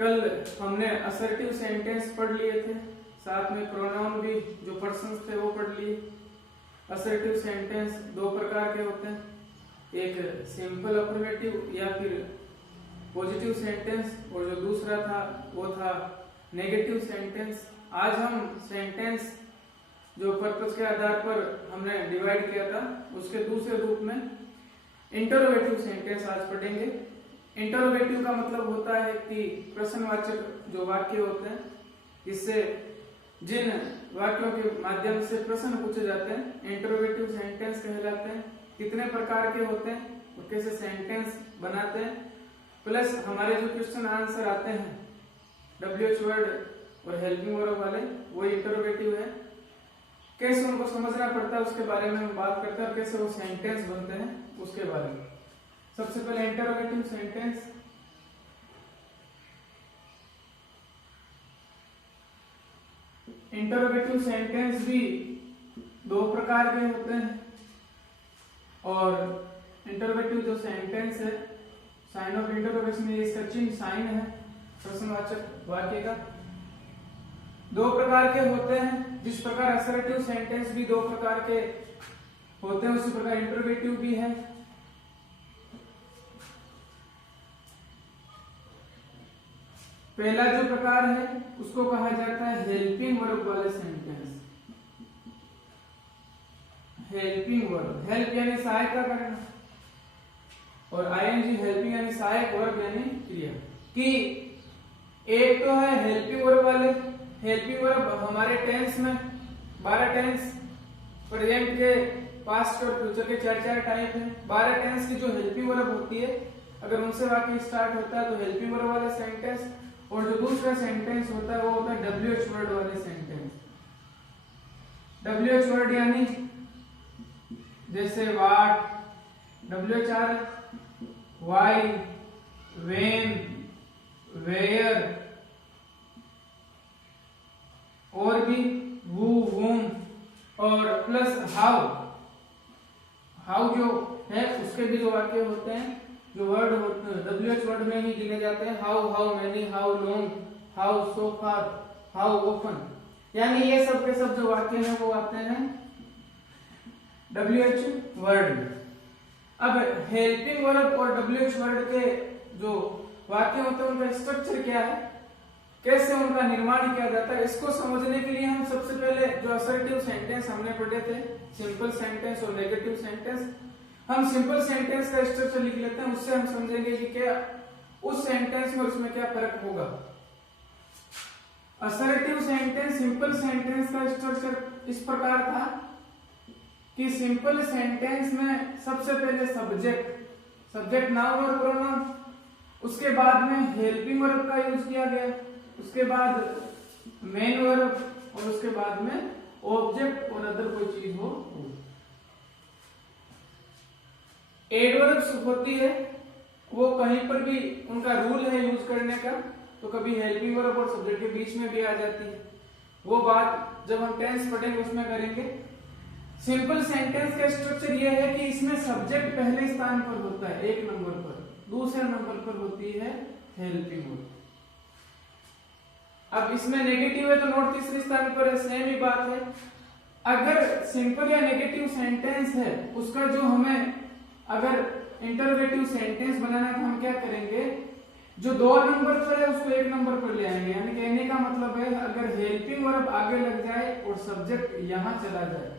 कल हमने assertive sentence पढ़ लिए थे, साथ में प्रोनाउन भी जो पर्सन्स थे वो पढ़ लिए। असर्टिव सेंटेंस दो प्रकार के होते हैं, एक सिंपल अफर्मेटिव या फिर पॉजिटिव सेंटेंस, और जो दूसरा था वो था नेगेटिव सेंटेंस। आज हम सेंटेंस जो पर्पस के आधार पर हमने डिवाइड किया था उसके दूसरे रूप में इंटरोगेटिव सेंटेंस आज पढ़ेंगे। इंटरोगेटिव का मतलब होता है कि प्रश्नवाचक जो वाक्य होते हैं, इससे जिन वाक्यों के माध्यम से प्रश्न पूछे जाते हैं इंटरोगेटिव सेंटेंस कहलाते हैं। कितने प्रकार के होते हैं और कैसे सेंटेंस बनाते हैं, प्लस हमारे जो क्वेश्चन आंसर आते हैं WH वर्ड और हेल्पिंग वर्ब वाले, वो इंटरोगेटिव है। कैसे उनको समझना पड़ता है उसके बारे में हम बात करते हैं, और कैसे वो सेंटेंस बनते हैं उसके बारे में। सबसे पहले इंटरोगेटिव सेंटेंस। इंटरोगेटिव सेंटेंस भी दो प्रकार के होते हैं, और इंटरोगेटिव जो सेंटेंस है, साइन ऑफ इंटरोगेशन में इसका चिन्ह साइन है प्रश्नवाचक वाक्य का, दो प्रकार के होते हैं। जिस प्रकार असर्टिव सेंटेंस भी दो प्रकार के होते हैं, उसी प्रकार इंटरोगेटिव भी है। पहला जो प्रकार है उसको कहा जाता है हेल्पिंग वर्ब वाले सेंटेंस। हेल्पिंग वर्ब, हेल्प यानी सहायता करना, और आईएनजी हेल्पिंग यानी सहायक वर्ब यानी क्रिया। कि एक तो है हेल्पिंग वर्ब वाले। हेल्पिंग वर्ब हमारे टेंस में 12 टेंस, प्रेजेंट के, पास्ट और फ्यूचर के 4 टाइप हैं। 12 टेंस की जो हेल्पिंग वर्ब होती है, अगर उनसे वाक्य स्टार्ट होता है तो हेल्पिंग वर्ब वाला सेंटेंस, और जो दूसरा सेंटेंस होता है वो होता है WH वर्ड वाले सेंटेंस। WH वर्ड यानी जैसे what, WHR, why, when, where, और भी who, whom, और प्लस हाउ। हाउ जो है उसके भी जो वाक्य होते हैं, जो वर्ड होते हैं WH वर्ड में ही गिने जाते हैं। How, how many, how long, how so far, how open, यानी ये सब के सब जो वाक्य हैं वो आते हैं WH वर्ड में। अब हेल्पिंग वर्ब और WH वर्ड के जो वाक्य होते हैं उनका स्ट्रक्चर क्या है, कैसे उनका निर्माण किया जाता है, इसको समझने के लिए हम सबसे पहले जो असर्टिव सेंटेंस हमने पढ़े थे, सिंपल सेंटेंस और नेगेटिव सेंटेंस, हम सिंपल सेंटेंस का स्ट्रक्चर लिख लेते हैं। उससे हम समझेंगे कि क्या उस सेंटेंस में उसमें क्या फर्क होगा। असर्टिव सेंटेंस, सिंपल सेंटेंस का स्ट्रक्चर इस प्रकार था कि सिंपल सेंटेंस में सबसे पहले सब्जेक्ट नाउन और प्रोनाउन, उसके बाद में हेल्पिंग वर्ब का यूज किया गया, उसके बाद मेन वर्ब, और उसके बाद में ऑब्जेक्ट और अदर कोई चीज हो। एडवर्ब्स होती है, वो कहीं पर भी उनका रूल है यूज करने का, तो कभी हेल्पिंग वर्ब और सब्जेक्ट के बीच में भी आ जाती है। वो बात जब हम टेंस पढ़ेंगे उसमें करेंगे। सिंपल सेंटेंस का स्ट्रक्चर ये है कि इसमें सब्जेक्ट पहले स्थान पर होता है 1 नंबर पर, दूसरे नंबर पर होती है हेल्पिंग वर्ब। अब इसमें नेगेटिव है तो नोट तीसरे स्थान पर है, सेम ही बात है। अगर सिंपल या नेगेटिव सेंटेंस है, उसका जो हमें अगर इंटरोगेटिव सेंटेंस बनाना है तो हम क्या करेंगे, जो 2 नंबर पर है उसको 1 नंबर पर ले आएंगे। यानी कहने का मतलब है अगर हेल्पिंग वर्ब आगे लग जाए और सब्जेक्ट यहां चला जाए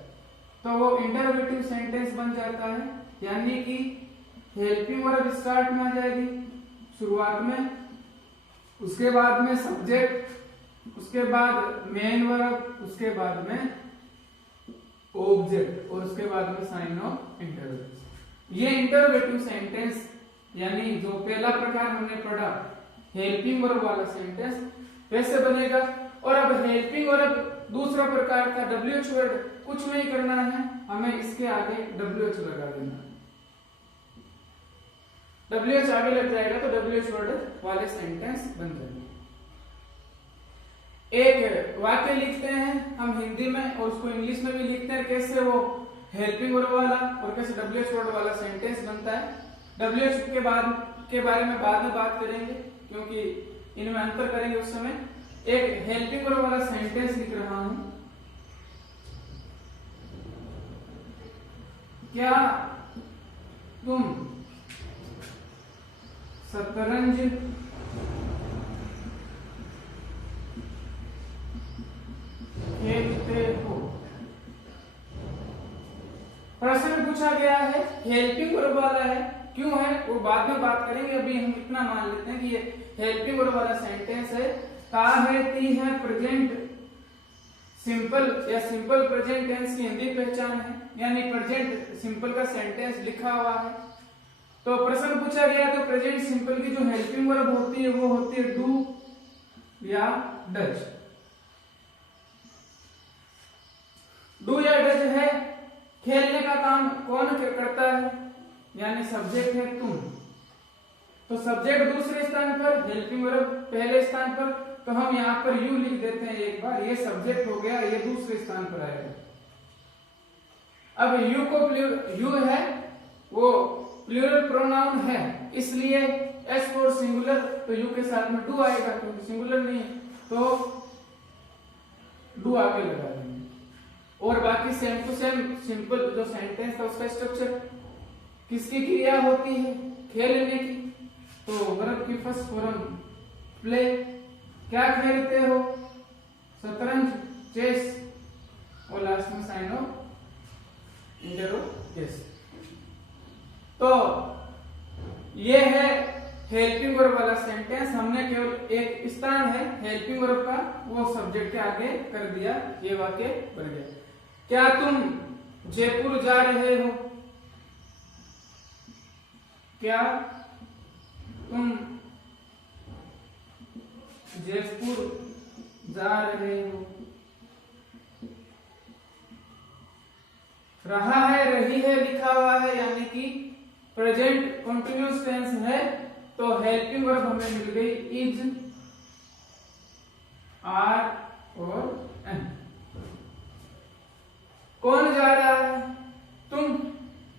तो वो इंटरोगेटिव सेंटेंस बन जाता है। यानी कि हेल्पिंग वर्ब स्टार्ट में आ जाएगी शुरुआत में, उसके बाद में सब्जेक्ट, उसके बाद मेन वर्ब, उसके बाद में ऑब्जेक्ट, और उसके बाद में साइन ऑफ इंटरोगेशन। ये इंटरोगेटिव सेंटेंस यानी जो पहला प्रकार हमने पढ़ा हेल्पिंग वर्ब वाला सेंटेंस वैसे बनेगा। और अब हेल्पिंग वर्ब दूसरा प्रकार का WH वर्ड, कुछ नहीं करना है, हमें इसके आगे WH लगा देना। WH आगे लग जाएगा तो WH वर्ड वाले सेंटेंस बन जाएंगे। एक वाक्य लिखते हैं हम हिंदी में और उसको इंग्लिश में भी लिखते हैं, कैसे वो हेल्पिंग वर्ड वाला और कैसे WH वर्ड वाला सेंटेंस बनता है। WH के बारे में बाद में बात करेंगे, क्योंकि इनमें अंतर करेंगे उस समय। एक हेल्पिंग वर्ब वाला सेंटेंस लिख रहा हूं, क्या तुम शतरंज खेलते हो। प्रश्न पूछा गया है, हेल्पिंग वर्ब वाला है, क्यों है वो बाद में बात करेंगे, अभी हम इतना मान लेते हैं कि ये हेल्पिंग वर्ब वाला सेंटेंस है। कहा है ती है प्रेजेंट सिंपल या सिंपल प्रेजेंट टेंस की हिंदी पहचान है, यानी प्रेजेंट सिंपल का सेंटेंस लिखा हुआ है। तो प्रश्न पूछा गया तो प्रेजेंट सिंपल की जो हेल्पिंग वर्ब होती है वो होती है डू या डज। डू या डज है, खेलने का काम कौन करता है, यानी सब्जेक्ट है तुम, तो सब्जेक्ट दूसरे स्थान पर, हेल्पिंग वर्ब पहले स्थान पर, तो हम यहां पर यू लिख देते हैं एक बार, ये सब्जेक्ट हो गया, ये दूसरे स्थान पर आएगा। अब यू को यू है वो प्लूरल प्रोनाउन है, इसलिए एस फॉर सिंगुलर, तो यू के साथ में डू आएगा, क्योंकि सिंगुलर नहीं है तो डू आगे लगा देंगे। और बाकी सेम टू सेम सिंपल जो सेंटेंस था उसका स्ट्रक्चर, किसकी क्रिया होती है, खेलने की, तो वर्ब की फर्स्ट फॉर्म प्ले, क्या खेलते हो, शतरंज, चेस, और लास्ट में साइन ऑफ इंटरोगेशन। तो ये है हेल्पिंग वर्ब वाला सेंटेंस, हमने केवल एक स्थान है हेल्पिंग वर्ब का, वो सब्जेक्ट के आगे कर दिया, ये वाक्य बन गया। क्या तुम जयपुर जा रहे हो, क्या तुम जयपुर जा रहे हो। रहा है, रही है लिखा हुआ है, यानी कि प्रेजेंट कंटिन्यूअस टेंस है, तो हेल्पिंग वर्ब हमें मिल गई इज, आर और एन। कौन जा रहा है, तुम,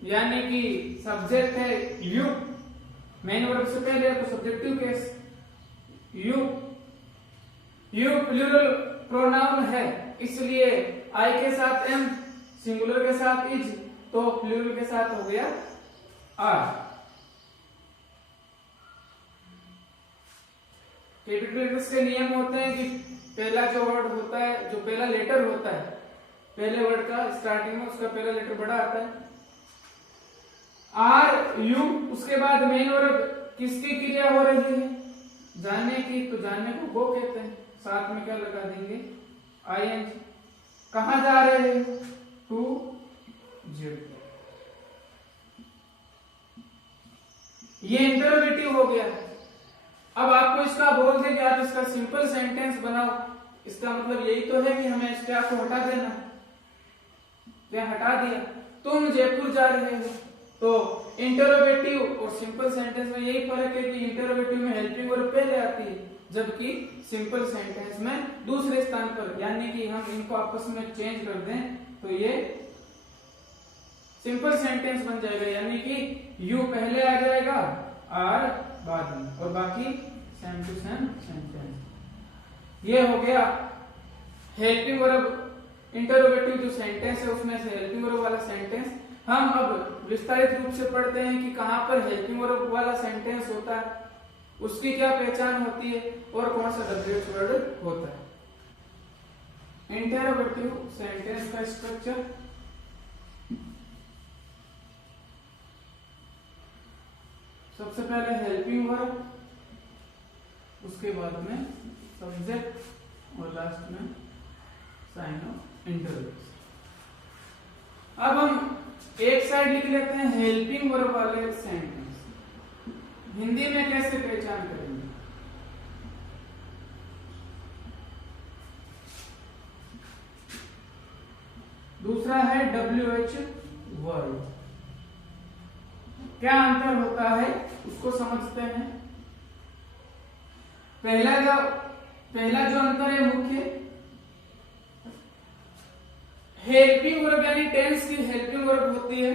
यानी कि सब्जेक्ट है यू, मेन वर्ब से पहले है तो subjective case you, you plural pronoun है, इसलिए आई के साथ एम, सिंगुलर के साथ इज, तो प्लूरल के साथ हो गया आर। कैपिटल लेटर्स के नियम होते हैं कि पहला जो वर्ड होता है, जो पहला लेटर होता है पहले वर्ड का स्टार्टिंग में, उसका पहला लेटर बड़ा आता है, आर यू, उसके बाद मेन वर्ब किसकी क्रिया हो रही है, जाने की, तो जाने को गो कहते हैं, साथ में क्या लगा देंगे आईएनजी। कहां जा रहे हैं, टू जेड। ये इंटरोगेटिव हो गया। अब आपको इसका बोल दे कि आप इसका सिंपल सेंटेंस बनाओ, इसका मतलब यही तो है कि हमें इस क्या को हटा देना, क्या हटा दिया, तुम जयपुर जा रहे हो। तो इंटरोगेटिव और सिंपल सेंटेंस में यही फर्क है कि इंटरोगेटिव में हेल्पिंग वर्ब पहले आती है, जबकि सिंपल सेंटेंस में दूसरे स्थान पर, यानी कि हम इनको आपस में चेंज कर दें तो ये सिंपल सेंटेंस बन जाएगा, यानी कि यू पहले आ जाएगा, आर बाद में, और बाकी सेम टू सेम सेंटेंस। ये हो गया हेल्पिंग वर्ब, इंटरोगेटिव जो सेंटेंस है उसमें से हेल्पिंग वर्ब वाला सेंटेंस। हम अब विस्तारित रूप से पढ़ते हैं कि कहां पर हेल्पिंग वर्ब वाला सेंटेंस होता है, उसकी क्या पहचान होती है और कौन सा डब्ल्यूएच वर्ड होता है। इंटरोगेटिव सेंटेंस का स्ट्रक्चर, सबसे पहले हेल्पिंग वर्ब, उसके बाद में सब्जेक्ट और लास्ट में साइन ऑफ इंटरोगेशन। अब हम एक साइड लिख लेते हैं हेल्पिंग वर्ब वाले सेंटेंस, हिंदी में कैसे पहचान करेंगे। दूसरा है WH वर्ड, क्या अंतर होता है उसको समझते हैं। पहला जो अंतर है मुख्य, हेल्पिंग वर्ब यानी टेंस की हेल्पिंग वर्ब होती है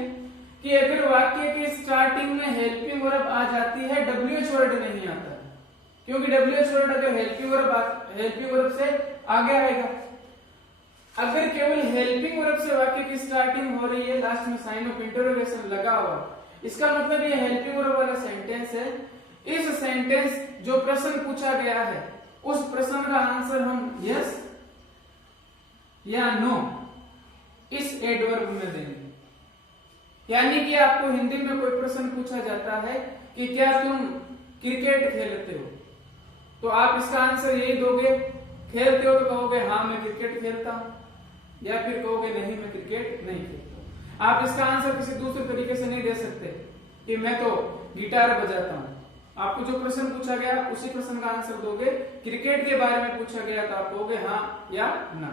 कि अगर वाक्य के स्टार्टिंग में हेल्पिंग वर्ब आ जाती है, WH वर्ड नहीं आता है। क्योंकि WH वर्ड अगर हेल्पिंग वर्ब से आगे आएगा। अगर केवल हेल्पिंग वर्ब से वाक्य की स्टार्टिंग हो रही है, लास्ट में साइन ऑफ इंटरोगेशन लगा हुआ, इसका मतलब ये हेल्पिंग वर्ब वाला सेंटेंस है। इस सेंटेंस जो प्रश्न पूछा गया है उस प्रश्न का आंसर हम यस या नो इस एडवर्ब में देंगे। यानी कि आपको हिंदी में कोई प्रश्न पूछा जाता है कि क्या तुम क्रिकेट खेलते हो, तो आप इसका आंसर यही दोगे, खेलते हो तो कहोगे हाँ मैं क्रिकेट खेलता हूं, या फिर कहोगे नहीं मैं क्रिकेट नहीं खेलता। आप इसका आंसर किसी दूसरे तरीके से नहीं दे सकते कि मैं तो गिटार बजाता हूं। आपको जो प्रश्न पूछा गया उसी प्रश्न का आंसर दोगे। क्रिकेट के बारे में पूछा गया तो आप कहोगे हाँ या ना।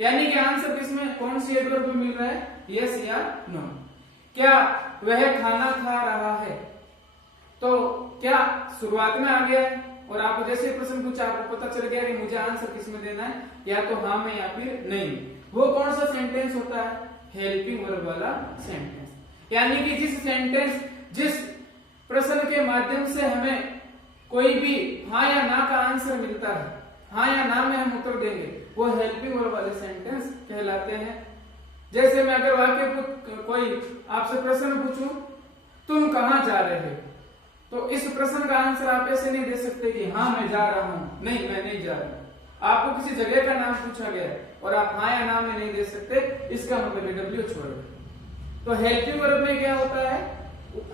यानी कि आंसर किसमें, कौन सी एडवर्ब में मिल रहा है, यस या नो। क्या वह खाना खा रहा है, तो क्या शुरुआत में आ गया है और आपको जैसे प्रश्न पूछा आपको पता चल गया कि मुझे आंसर किसमें देना है, या तो हाँ में या फिर नहीं। वो कौन सा सेंटेंस होता है, हेल्पिंग वर्ब वाला सेंटेंस। यानी कि जिस प्रश्न के माध्यम से हमें कोई भी हाँ या ना का आंसर मिलता है, हाँ या ना में हम उत्तर देंगे, वो हेल्पिंग वर्ब वाले सेंटेंस कहलाते हैं। जैसे मैं अगर वाक्य कोई आपसे प्रश्न पूछूं, तुम कहां जा रहे हो, तो इस प्रश्न का आंसर आप ऐसे नहीं दे सकते कि हाँ मैं जा रहा हूं, नहीं मैं नहीं जा रहा। आपको किसी जगह का नाम पूछा गया है और आप हाँ या ना में नहीं दे सकते, इसका मतलब है WH वर्ब। तो हेल्पिंग वर्ब में क्या होता है,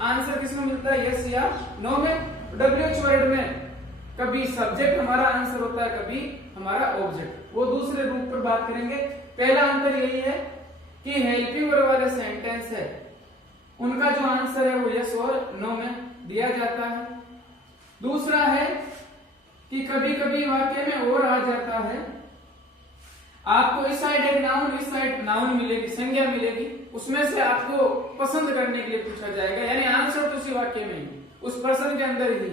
आंसर किसमें मिलता है, यस या नो में। WH वर्ड में कभी सब्जेक्ट हमारा आंसर होता है, कभी हमारा ऑब्जेक्ट। वो दूसरे रूप पर बात करेंगे। पहला अंतर यही है कि हेल्पिंग वर्ब वाले सेंटेंस है उनका जो आंसर है वो यस और नो में दिया जाता है। दूसरा है कि कभी कभी वाक्य में और आ जाता है, आपको इस साइड एक नाउन, इस साइड नाउन मिलेगी, संज्ञा मिलेगी, उसमें से आपको पसंद करने के लिए पूछा जाएगा। यानी आंसर तो उसी वाक्य में ही, उस प्रश्न के अंदर ही,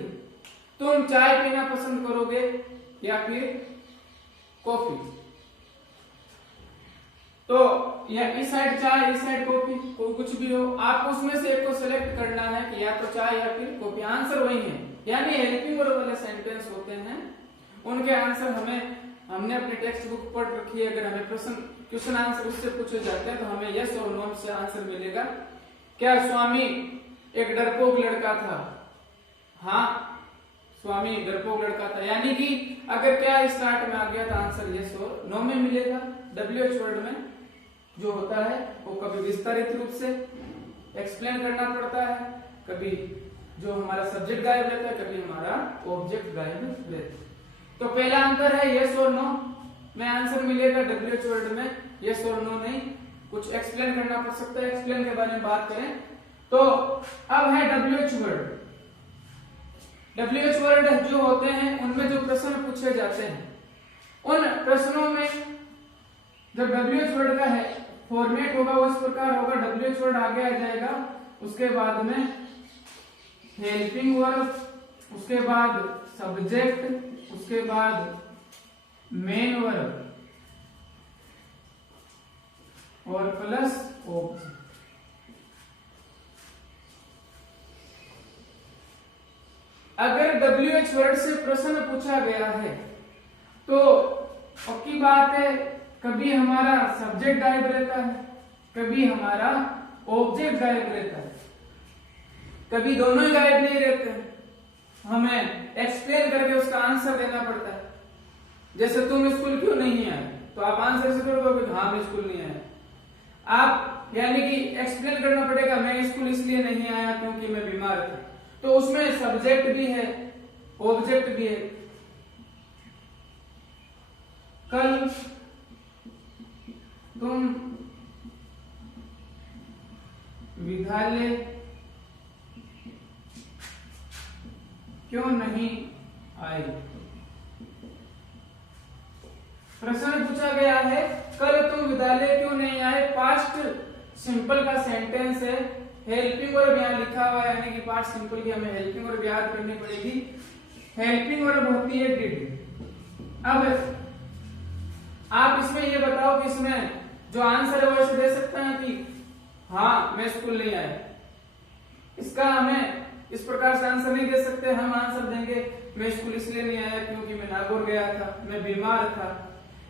तुम चाय पीना पसंद करोगे या फिर कॉफी। तो या इस साइड चाय, इस साइड कॉफी, कुछ भी हो, आपको उसमें से एक को सिलेक्ट करना है कि या तो चाय या फिर कॉफी। आंसर वही है। यानी हेल्पिंग वर्ब वाले सेंटेंस होते हैं, उनके आंसर हमने अपने टेक्स्ट बुक पढ़ रखी है। अगर हमें क्वेश्चन आंसर उससे पूछे जाते हैं तो हमें यस और नो से आंसर मिलेगा। क्या स्वामी एक डरपोक लड़का था, हाँ स्वामी डरपोक लड़का था। यानी कि अगर क्या स्टार्ट में आ गया तो आंसर यस और नो में मिलेगा। WH वर्ड में जो होता है वो कभी विस्तारित रूप से एक्सप्लेन करना पड़ता है, कभी जो हमारा सब्जेक्ट गायब रहता है, कभी हमारा ऑब्जेक्ट गायब रहता है। तो पहला अंतर है यस और नो में आंसर मिलेगा। WH वर्ड में यस और नो नहीं, कुछ एक्सप्लेन करना पड़ सकता है। एक्सप्लेन के बारे में बात करें तो अब है WH वर्ड। WH वर्ड जो होते हैं उनमें जो प्रश्न पूछे जाते हैं, उन प्रश्नों में जब WH वर्ड का है फॉर्मेट होगा वो इस प्रकार होगा, WH वर्ड आगे आ जाएगा, उसके बाद में हेल्पिंग वर्ब, उसके बाद सब्जेक्ट, उसके बाद मेन वर्ब और प्लस ऑब्जेक्ट। अगर WH वर्ड से प्रश्न पूछा गया है तो पक्की बात है कभी हमारा सब्जेक्ट गायब रहता है, कभी हमारा ऑब्जेक्ट गायब रहता है, कभी दोनों ही गायब नहीं रहते हैं। हमें एक्सप्लेन करके उसका आंसर देना पड़ता है। जैसे तुम स्कूल क्यों नहीं आए, तो आप आंसर से करोगे हाँ मैं स्कूल नहीं आया। आप यानी कि एक्सप्लेन करना पड़ेगा मैं स्कूल इसलिए नहीं आया क्योंकि मैं बीमार था। तो उसमें सब्जेक्ट भी है, ऑब्जेक्ट भी है। कल तुम विद्यालय क्यों नहीं आए। प्रश्न पूछा गया है कल तुम विद्यालय क्यों नहीं आए। पास्ट सिंपल का सेंटेंस है, हेल्पिंग वर्ब यहाँ लिखा हुआ है, यानी कि पास्ट सिंपल की हमें हेल्पिंग वर्ब याद करनी पड़ेगी। हेल्पिंग वर्ब होती है डिड। अब आप इसमें ये बताओ कि इसमें जो आंसर है वो ऐसे दे सकते हैं कि हाँ मैं स्कूल नहीं आया। इसका हमें इस प्रकार से आंसर नहीं दे सकते। हम आंसर देंगे मैं स्कूल इसलिए नहीं आया क्योंकि मैं नागौर गया था, मैं बीमार था।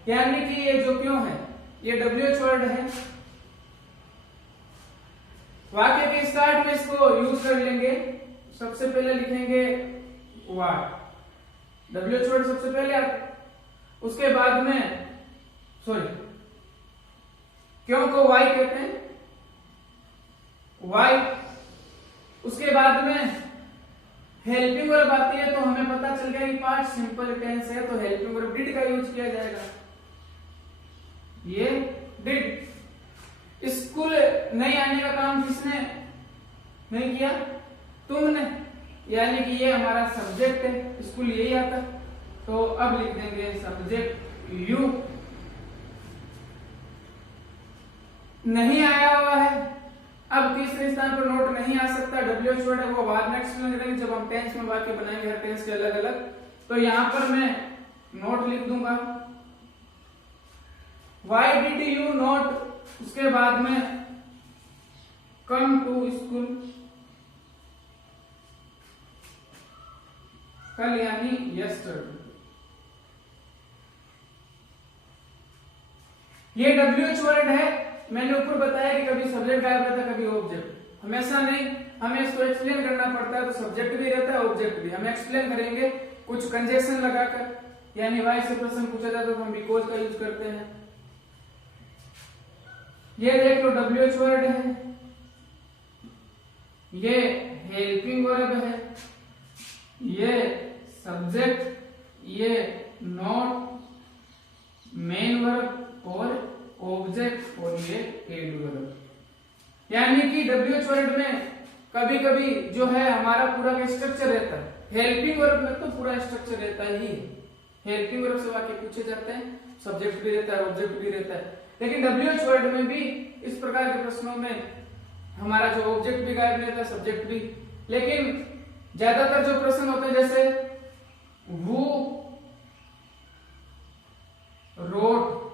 यानी कि ये जो क्यों है, ये WH वर्ड है। वाक्य के स्टार्ट में इसको यूज कर लेंगे। सबसे पहले लिखेंगे व्हाट, WH वर्ड सबसे पहले आता। उसके बाद में क्यों को वाई कहते हैं, वाई। उसके बाद में हेल्पिंग वर्ब आती है, तो हमें पता चल गया कि पास्ट सिंपल टेंस है, तो हेल्पिंग वर्ब डिड का यूज किया जाएगा। ये डिड। स्कूल नहीं आने का काम किसने नहीं किया, तुमने, यानी कि ये हमारा सब्जेक्ट है, स्कूल यही आता। तो अब लिख देंगे सब्जेक्ट यू। नहीं आया हुआ है, अब तीसरे स्थान पर नोट नहीं आ सकता, WH वर्ड है, वो बाद में एक्सप्लेन करेंगे जब हम टेंस में वाक्य बनाएंगे, हर टेंस के अलग अलग। तो यहां पर मैं नोट लिख दूंगा, Why did you not, उसके बाद में come to school, कल यानी yesterday। ये WH वर्ड है। मैंने ऊपर बताया कि कभी सब्जेक्ट गायब रहता है, कभी ऑब्जेक्ट, हमेशा नहीं, हमें इसको एक्सप्लेन करना पड़ता है, तो सब्जेक्ट भी रहता है, ऑब्जेक्ट भी। हम एक्सप्लेन करेंगे कुछ कंजेशन लगाकर, यानी वाई से प्रश्न पूछा जाता है तो हम बिकॉज का यूज करते हैं। ये देख लो WH वर्ड है, ये हेल्पिंग वर्ब है, ये सब्जेक्ट, ये नॉट, मेन वर्ब और ऑब्जेक्ट, और ये एड वर्ब। यानी कि WH वर्ड में कभी कभी जो है हमारा पूरा का स्ट्रक्चर रहता है, हेल्पिंग वर्ब में तो पूरा स्ट्रक्चर रहता ही। हेल्पिंग वर्ब से वाक्य पूछे जाते हैं, सब्जेक्ट भी रहता है, ऑब्जेक्ट भी रहता है। लेकिन WH वर्ड में भी इस प्रकार के प्रश्नों में हमारा जो ऑब्जेक्ट भी गायब रहता है, सब्जेक्ट भी। लेकिन ज्यादातर जो प्रश्न होते हैं, जैसे वो रोट,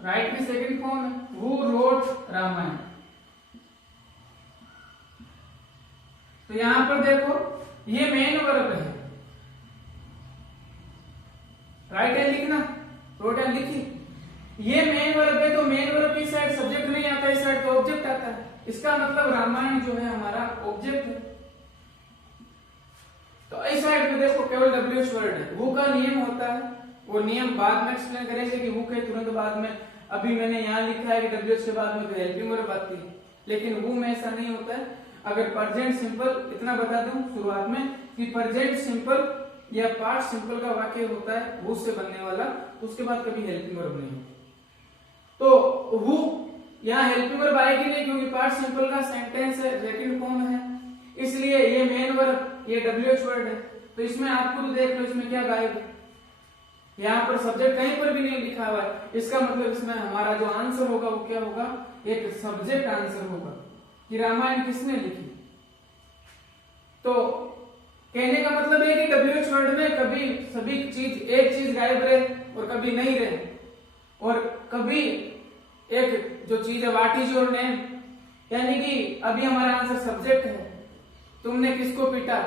राइट की सेकंड फॉर्म है, वो रोट रामायण। तो यहां पर देखो ये मेन वर्ब है, राइट है लिखना, रोट है लिखी। ये मेन वर्ब है, तो मेन वर्ब की साइड सब्जेक्ट नहीं आता, इस साइड तो ऑब्जेक्ट आता है। इसका मतलब रामायण जो है हमारा ऑब्जेक्ट है। तो इस साइड में देखो केवल WH वर्ड है। वो का नियम होता है, वो नियम बाद में एक्सप्लेन करेंगे कि वो के तुरंत बाद में। अभी मैंने यहाँ लिखा है कि WH के बाद में हेल्पिंग वर्ब आती है, लेकिन वो में ऐसा नहीं होता है। अगर प्रेजेंट सिंपल, इतना बता दूं शुरुआत में कि प्रेजेंट सिंपल या पास्ट सिंपल का वाक्य होता है वो से बनने वाला, उसके बाद कभी हेल्पिंग वर्ब नहीं होती। तो वो यहाँ हेल्पिंग वर्ब आएगी नहीं, क्योंकि पास्ट सिंपल का सेंटेंस है, सेकंड फॉर्म है, इसलिए ये मेन वर्ब, ये WH वर्ड है। तो इसमें आपको तो देख लो इसमें क्या गायब है, यहाँ पर सब्जेक्ट कहीं पर भी नहीं लिखा हुआ है। इसका मतलब इसमें हमारा जो आंसर होगा वो क्या होगा, एक सब्जेक्ट आंसर होगा कि रामायण किसने लिखी। तो कहने का मतलब है कि WH वर्ड में कभी सभी चीज, एक चीज गायब रहे और कभी नहीं रहे, और कभी एक जो चीज है व्हाट इज योर नेम, यानी कि अभी हमारा आंसर सब्जेक्ट है, तुमने किसको पीटा,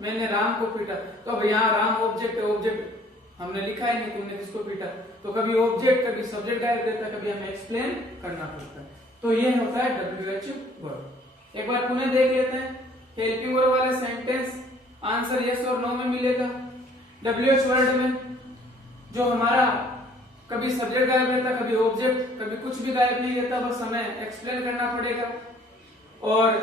मैंने राम को पीटा। तो अब यहाँ राम ऑब्जेक्ट है, ऑब्जेक्ट हमने लिखा ही नहीं, तुमने किसको पीटा। तो कभी ऑब्जेक्ट कभी सब्जेक्ट गायब रहता है, कभी हमें एक्सप्लेन करना पड़ता है। तो ये होता है WH वर्ड। एक बार पुनः देख लेते हैं, हेल्पिंग वर्ब वाले सेंटेंस आंसर यस और नो में मिलेगा। WH वर्ड में जो हमारा कभी सब्जेक्ट गायब रहता, कभी ऑब्जेक्ट, कभी कुछ भी गायब नहीं रहता, बस हमें एक्सप्लेन करना पड़ेगा। और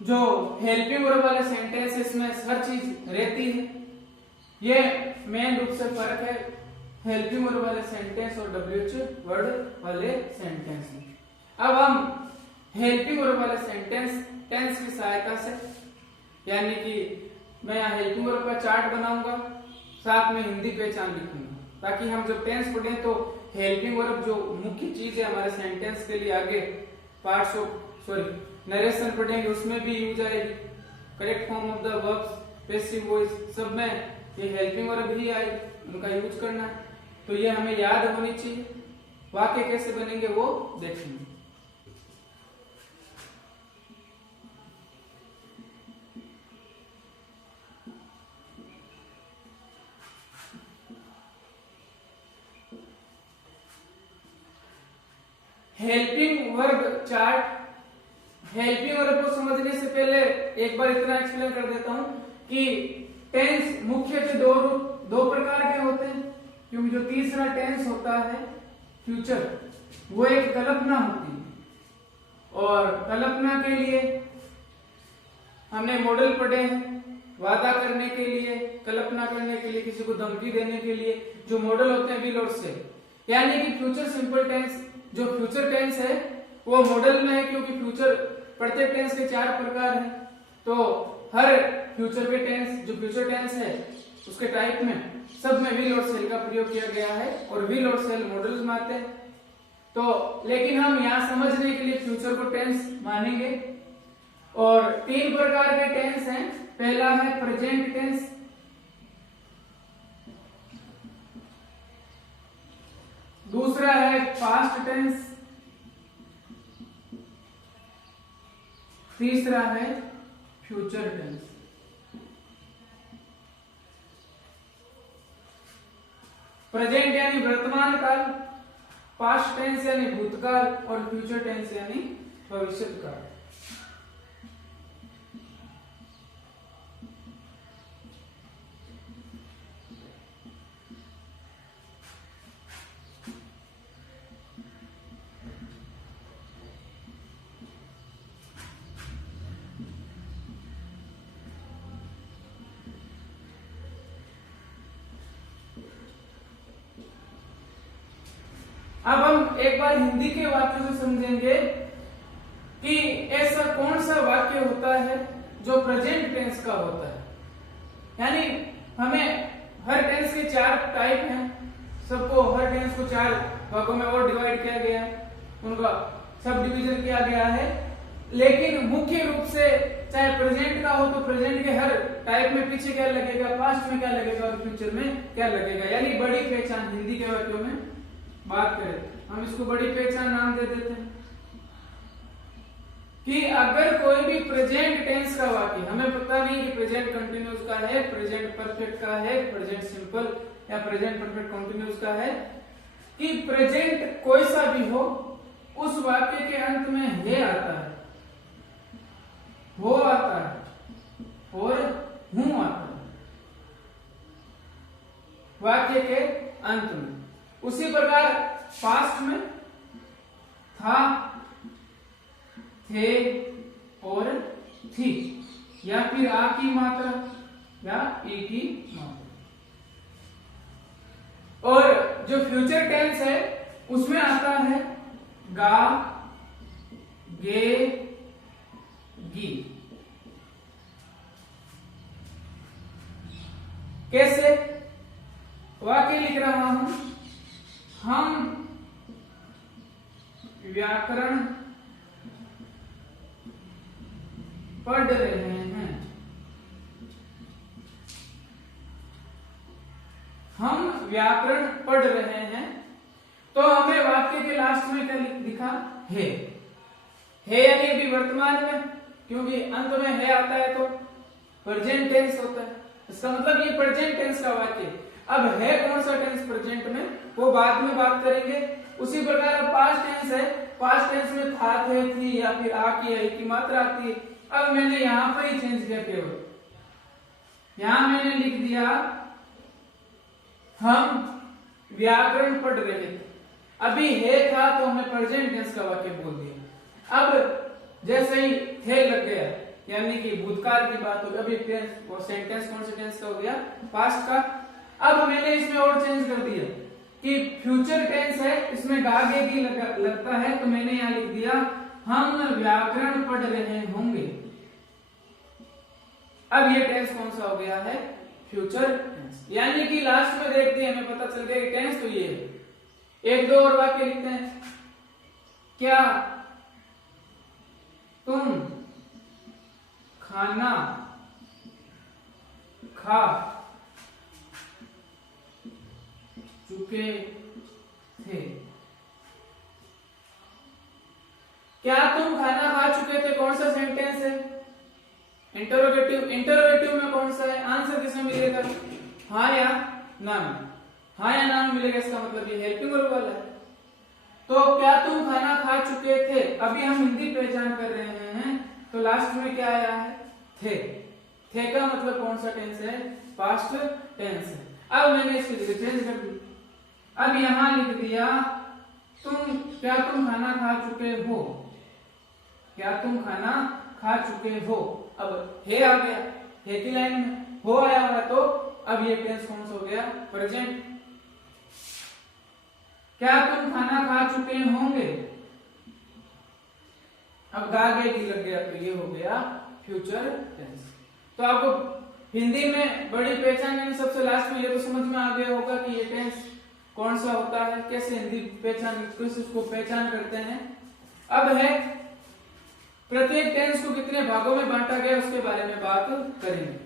जो हेल्पिंग वर्ब वाले सेंटेंस है इसमें हर चीज रहती है। ये मेन रूप से फर्क है हेल्पिंग वर्ब वाले सेंटेंस और WH वर्ड वाले सेंटेंस में। अब हम हेल्पिंग वर्ब वाले सेंटेंस टेंस की सहायता से, यानी कि मैं यहाँ हेल्पिंग वर्ब का चार्ट बनाऊंगा, साथ में हिंदी पहचान लिखूंगा, ताकि हम जब टेंस पढ़ें तो हेल्पिंग वर्ब जो मुख्य चीज है हमारे सेंटेंस के लिए, आगे पार्ट्स ऑफ नरेशन पढ़ेंगे उसमें भी यूज आएगी। Correct form of the verbs, passive voice, सब में ये हेल्पिंग वर्ब ही आए, उनका यूज करना है। तो ये हमें याद होनी चाहिए। वाक्य कैसे बनेंगे वो देखेंगे। Helping verb chart. Helping verb को समझने से पहले एक बार इतना एक्सप्लेन कर देता हूं कि टेंस मुख्यतः दो प्रकार के होते हैं, क्योंकि जो तीसरा टेंस होता है फ्यूचर, वो एक कल्पना होती है। और कल्पना के लिए हमने मॉडल पढ़े हैं। वादा करने के लिए, कल्पना करने के लिए, किसी को धमकी देने के लिए जो मॉडल होते हैं विल और सेल, यानी कि फ्यूचर सिंपल टेंस जो फ्यूचर टेंस है वो मॉडल में है, क्योंकि फ्यूचर प्रत्येक टेंस के 4 प्रकार हैं। तो हर फ्यूचर के टेंस जो फ्यूचर टेंस है उसके टाइप में सब में विल और सेल का प्रयोग किया गया है और विल और सेल मॉडल्स में आते हैं। तो लेकिन हम यहां समझने के लिए फ्यूचर को टेंस मानेंगे। और 3 प्रकार के टेंस हैं। पहला है प्रेजेंट टेंस, दूसरा है पास्ट टेंस, तीसरा है फ्यूचर टेंस। प्रेजेंट यानी वर्तमान काल, पास्ट टेंस यानी भूतकाल और फ्यूचर टेंस यानी भविष्य काल। अब हम एक बार हिंदी के वाक्य को समझेंगे कि ऐसा कौन सा वाक्य होता है जो प्रेजेंट टेंस का होता है। यानी हमें हर टेंस के 4 टाइप हैं, सबको हर टेंस को 4 भागों में और डिवाइड किया गया है, उनका सब डिवीजन किया गया है। लेकिन मुख्य रूप से चाहे प्रेजेंट का हो तो प्रेजेंट के हर टाइप में पीछे क्या लगेगा, पास्ट में क्या लगेगा और फ्यूचर में क्या लगेगा। यानी बड़ी पहचान हिंदी के वाक्यों में बात करें, हम इसको बड़ी पहचान नाम दे देते हैं कि अगर कोई भी प्रेजेंट टेंस का वाक्य, हमें पता नहीं कि प्रेजेंट कंटिन्यूअस का है, प्रेजेंट परफेक्ट का है, प्रेजेंट सिंपल या प्रेजेंट परफेक्ट कंटिन्यूअस का है, कि प्रेजेंट कोई सा भी हो उस वाक्य के अंत में है आता है, वो आता है और हूं आता है वाक्य के अंत में। उसी प्रकार पास्ट में था, थे और थी, या फिर आ की मात्रा या ई की मात्रा। और जो फ्यूचर टेंस है उसमें आता है गा, गे, गी। कैसे? वाक्य लिख रहा हूं, हम व्याकरण पढ़ रहे हैं। हम व्याकरण पढ़ रहे हैं तो हमें वाक्य के लास्ट में क्या लिखा है यानी अभी वर्तमान में, क्योंकि अंत में है आता है तो प्रेजेंट टेंस होता है, इसका मतलब ये प्रेजेंट टेंस का वाक्य। अब है कौन सा टेंस प्रेजेंट में वो बाद में बात करेंगे। उसी प्रकार अब पास्ट टेंस है, पास्ट टेंस में था, थे, थी या फिर आ की आई की मात्रा आती है। अब मैंने यहां पर ही चेंज किया, केवल यहां मैंने लिख दिया हम व्याकरण पढ़ रहे थे। अभी है था तो हमने प्रेजेंट टेंस का वाक्य बोल दिया। अब जैसे ही थे लग गया यानी कि भूतकाल की बात हो गई, अभी टेंस वो सेंटेंस कौन से टेंस का हो गया, पास्ट का। अब मैंने इसमें और चेंज कर दिया कि फ्यूचर टेंस है, इसमें गागे की लगता है तो मैंने यहां लिख दिया हम व्याकरण पढ़ रहे होंगे। अब ये टेंस कौन सा हो गया है, फ्यूचर टेंस। यानी कि लास्ट में देखते हैं हमें पता चल गया कि टेंस तो ये है। एक दो और वाक्य लिखते हैं, क्या तुम खाना खा चुके थे। क्या तुम खाना खा चुके थे कौन सा सेंटेंस है, इंटरोगेटिव। इंटरोगेटिव में कौन सा है, आंसर किसमें मिलेगा, हाँ या ना में। हाँ या ना में मिलेगा, इसका मतलब ये हेल्पिंग वर्ब वाला है। तो क्या तुम खाना खा चुके थे, अभी हम हिंदी पहचान कर रहे हैं, तो लास्ट में क्या आया है, थे का मतलब कौन सा टेंस है, पास्ट टेंस है। अब मैंने इसकी जगह चेंज कर दी, अब यहां लिख दिया क्या तुम खाना खा चुके हो, क्या तुम खाना खा चुके हो। अब हे आ गया, हे की लाइन में हो आया हुआ, तो अब ये टेंस कौन सा हो गया, प्रेजेंट। क्या तुम खाना खा चुके होंगे, अब गागे की लग गया, तो ये हो गया फ्यूचर टेंस। तो आपको हिंदी में बड़ी पहचान यानी सबसे लास्ट में ये तो समझ में आ गया होगा कि ये टेंस कौन सा होता है, कैसे हिंदी पहचान, कैसे उसको पहचान करते हैं। अब है प्रत्येक टेंस को कितने भागों में बांटा गया उसके बारे में बात करेंगे।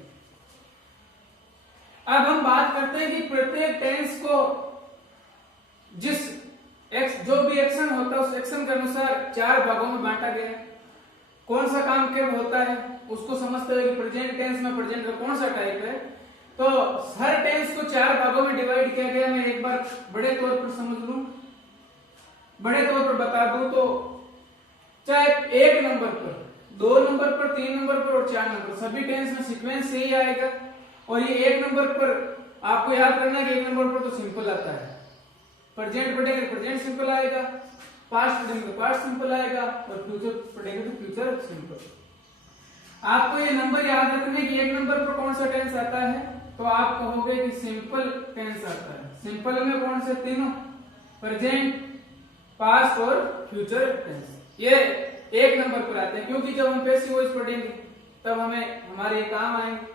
अब हम बात करते हैं कि प्रत्येक टेंस को जिस जो भी एक्शन होता है उस एक्शन के अनुसार 4 भागों में बांटा गया है। कौन सा काम कब होता है उसको समझते हुए प्रेजेंट टेंस में प्रेजेंट का कौन सा टाइप है, तो हर टेंस को 4 भागों में डिवाइड किया गया। मैं एक बार बड़े तौर पर समझ लूं, बड़े तौर पर बता दूं तो चाहे 1 नंबर पर, 2 नंबर पर, 3 नंबर पर और 4 नंबर, सभी टेंस में सीक्वेंस से ही आएगा। और ये 1 नंबर पर आपको याद करना है कि 1 नंबर पर तो सिंपल आता है, प्रेजेंट पढ़ेंगे प्रेजेंट सिंपल आएगा, पास्ट पढ़ेंगे तो पास्ट सिंपल आएगा, और फ्यूचर पढ़ेंगे तो फ्यूचर सिंपल। आपको ये नंबर याद रखने कि 1 नंबर पर कौन सा टेंस आता है, तो आप कहोगे कि सिंपल टेंस आता है। सिंपल में कौन से तीनों, प्रेजेंट, पास्ट और फ्यूचर टेंस, ये 1 नंबर पर आते हैं, क्योंकि जब हम पैसिव वॉइस पढ़ेंगे तब हमारे काम आएंगे।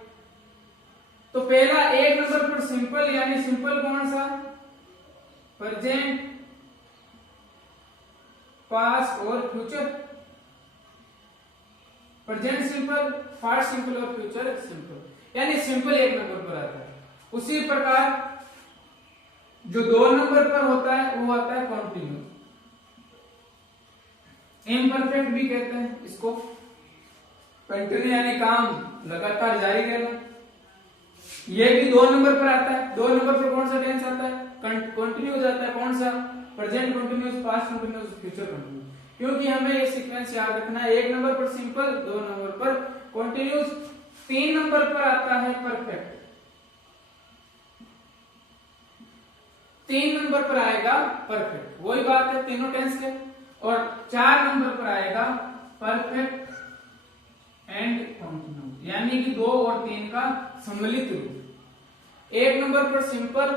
तो पहला 1 नंबर पर सिंपल, यानी सिंपल कौन सा, प्रेजेंट, पास्ट और future. Present simple, past simple और फ्यूचर सिंपल, यानी सिंपल 1 नंबर पर आता है। उसी प्रकार जो 2 नंबर पर होता है वो आता है कॉन्टिन्यूस, इम्परफेक्ट भी कहते हैं इसको, कंटिन्यू यानी काम लगातार जारी रहना। ये भी 2 नंबर पर आता है। 2 नंबर पर कौन सा टेंस आता है, कंटिन्यूस आता है, कौन सा, present continuous, past continuous, future continuous. क्योंकि हमें ये सीक्वेंस याद रखना है, 1 नंबर पर सिंपल, 2 नंबर पर कंटिन्यूस, 3 नंबर पर आता है परफेक्ट, 3 नंबर पर आएगा परफेक्ट, वही बात है तीनों टेंस के। और 4 नंबर पर आएगा परफेक्ट एंड कंटिन्यूस, यानी कि 2 और 3 का सम्मिलित रूप। 1 नंबर पर सिंपल,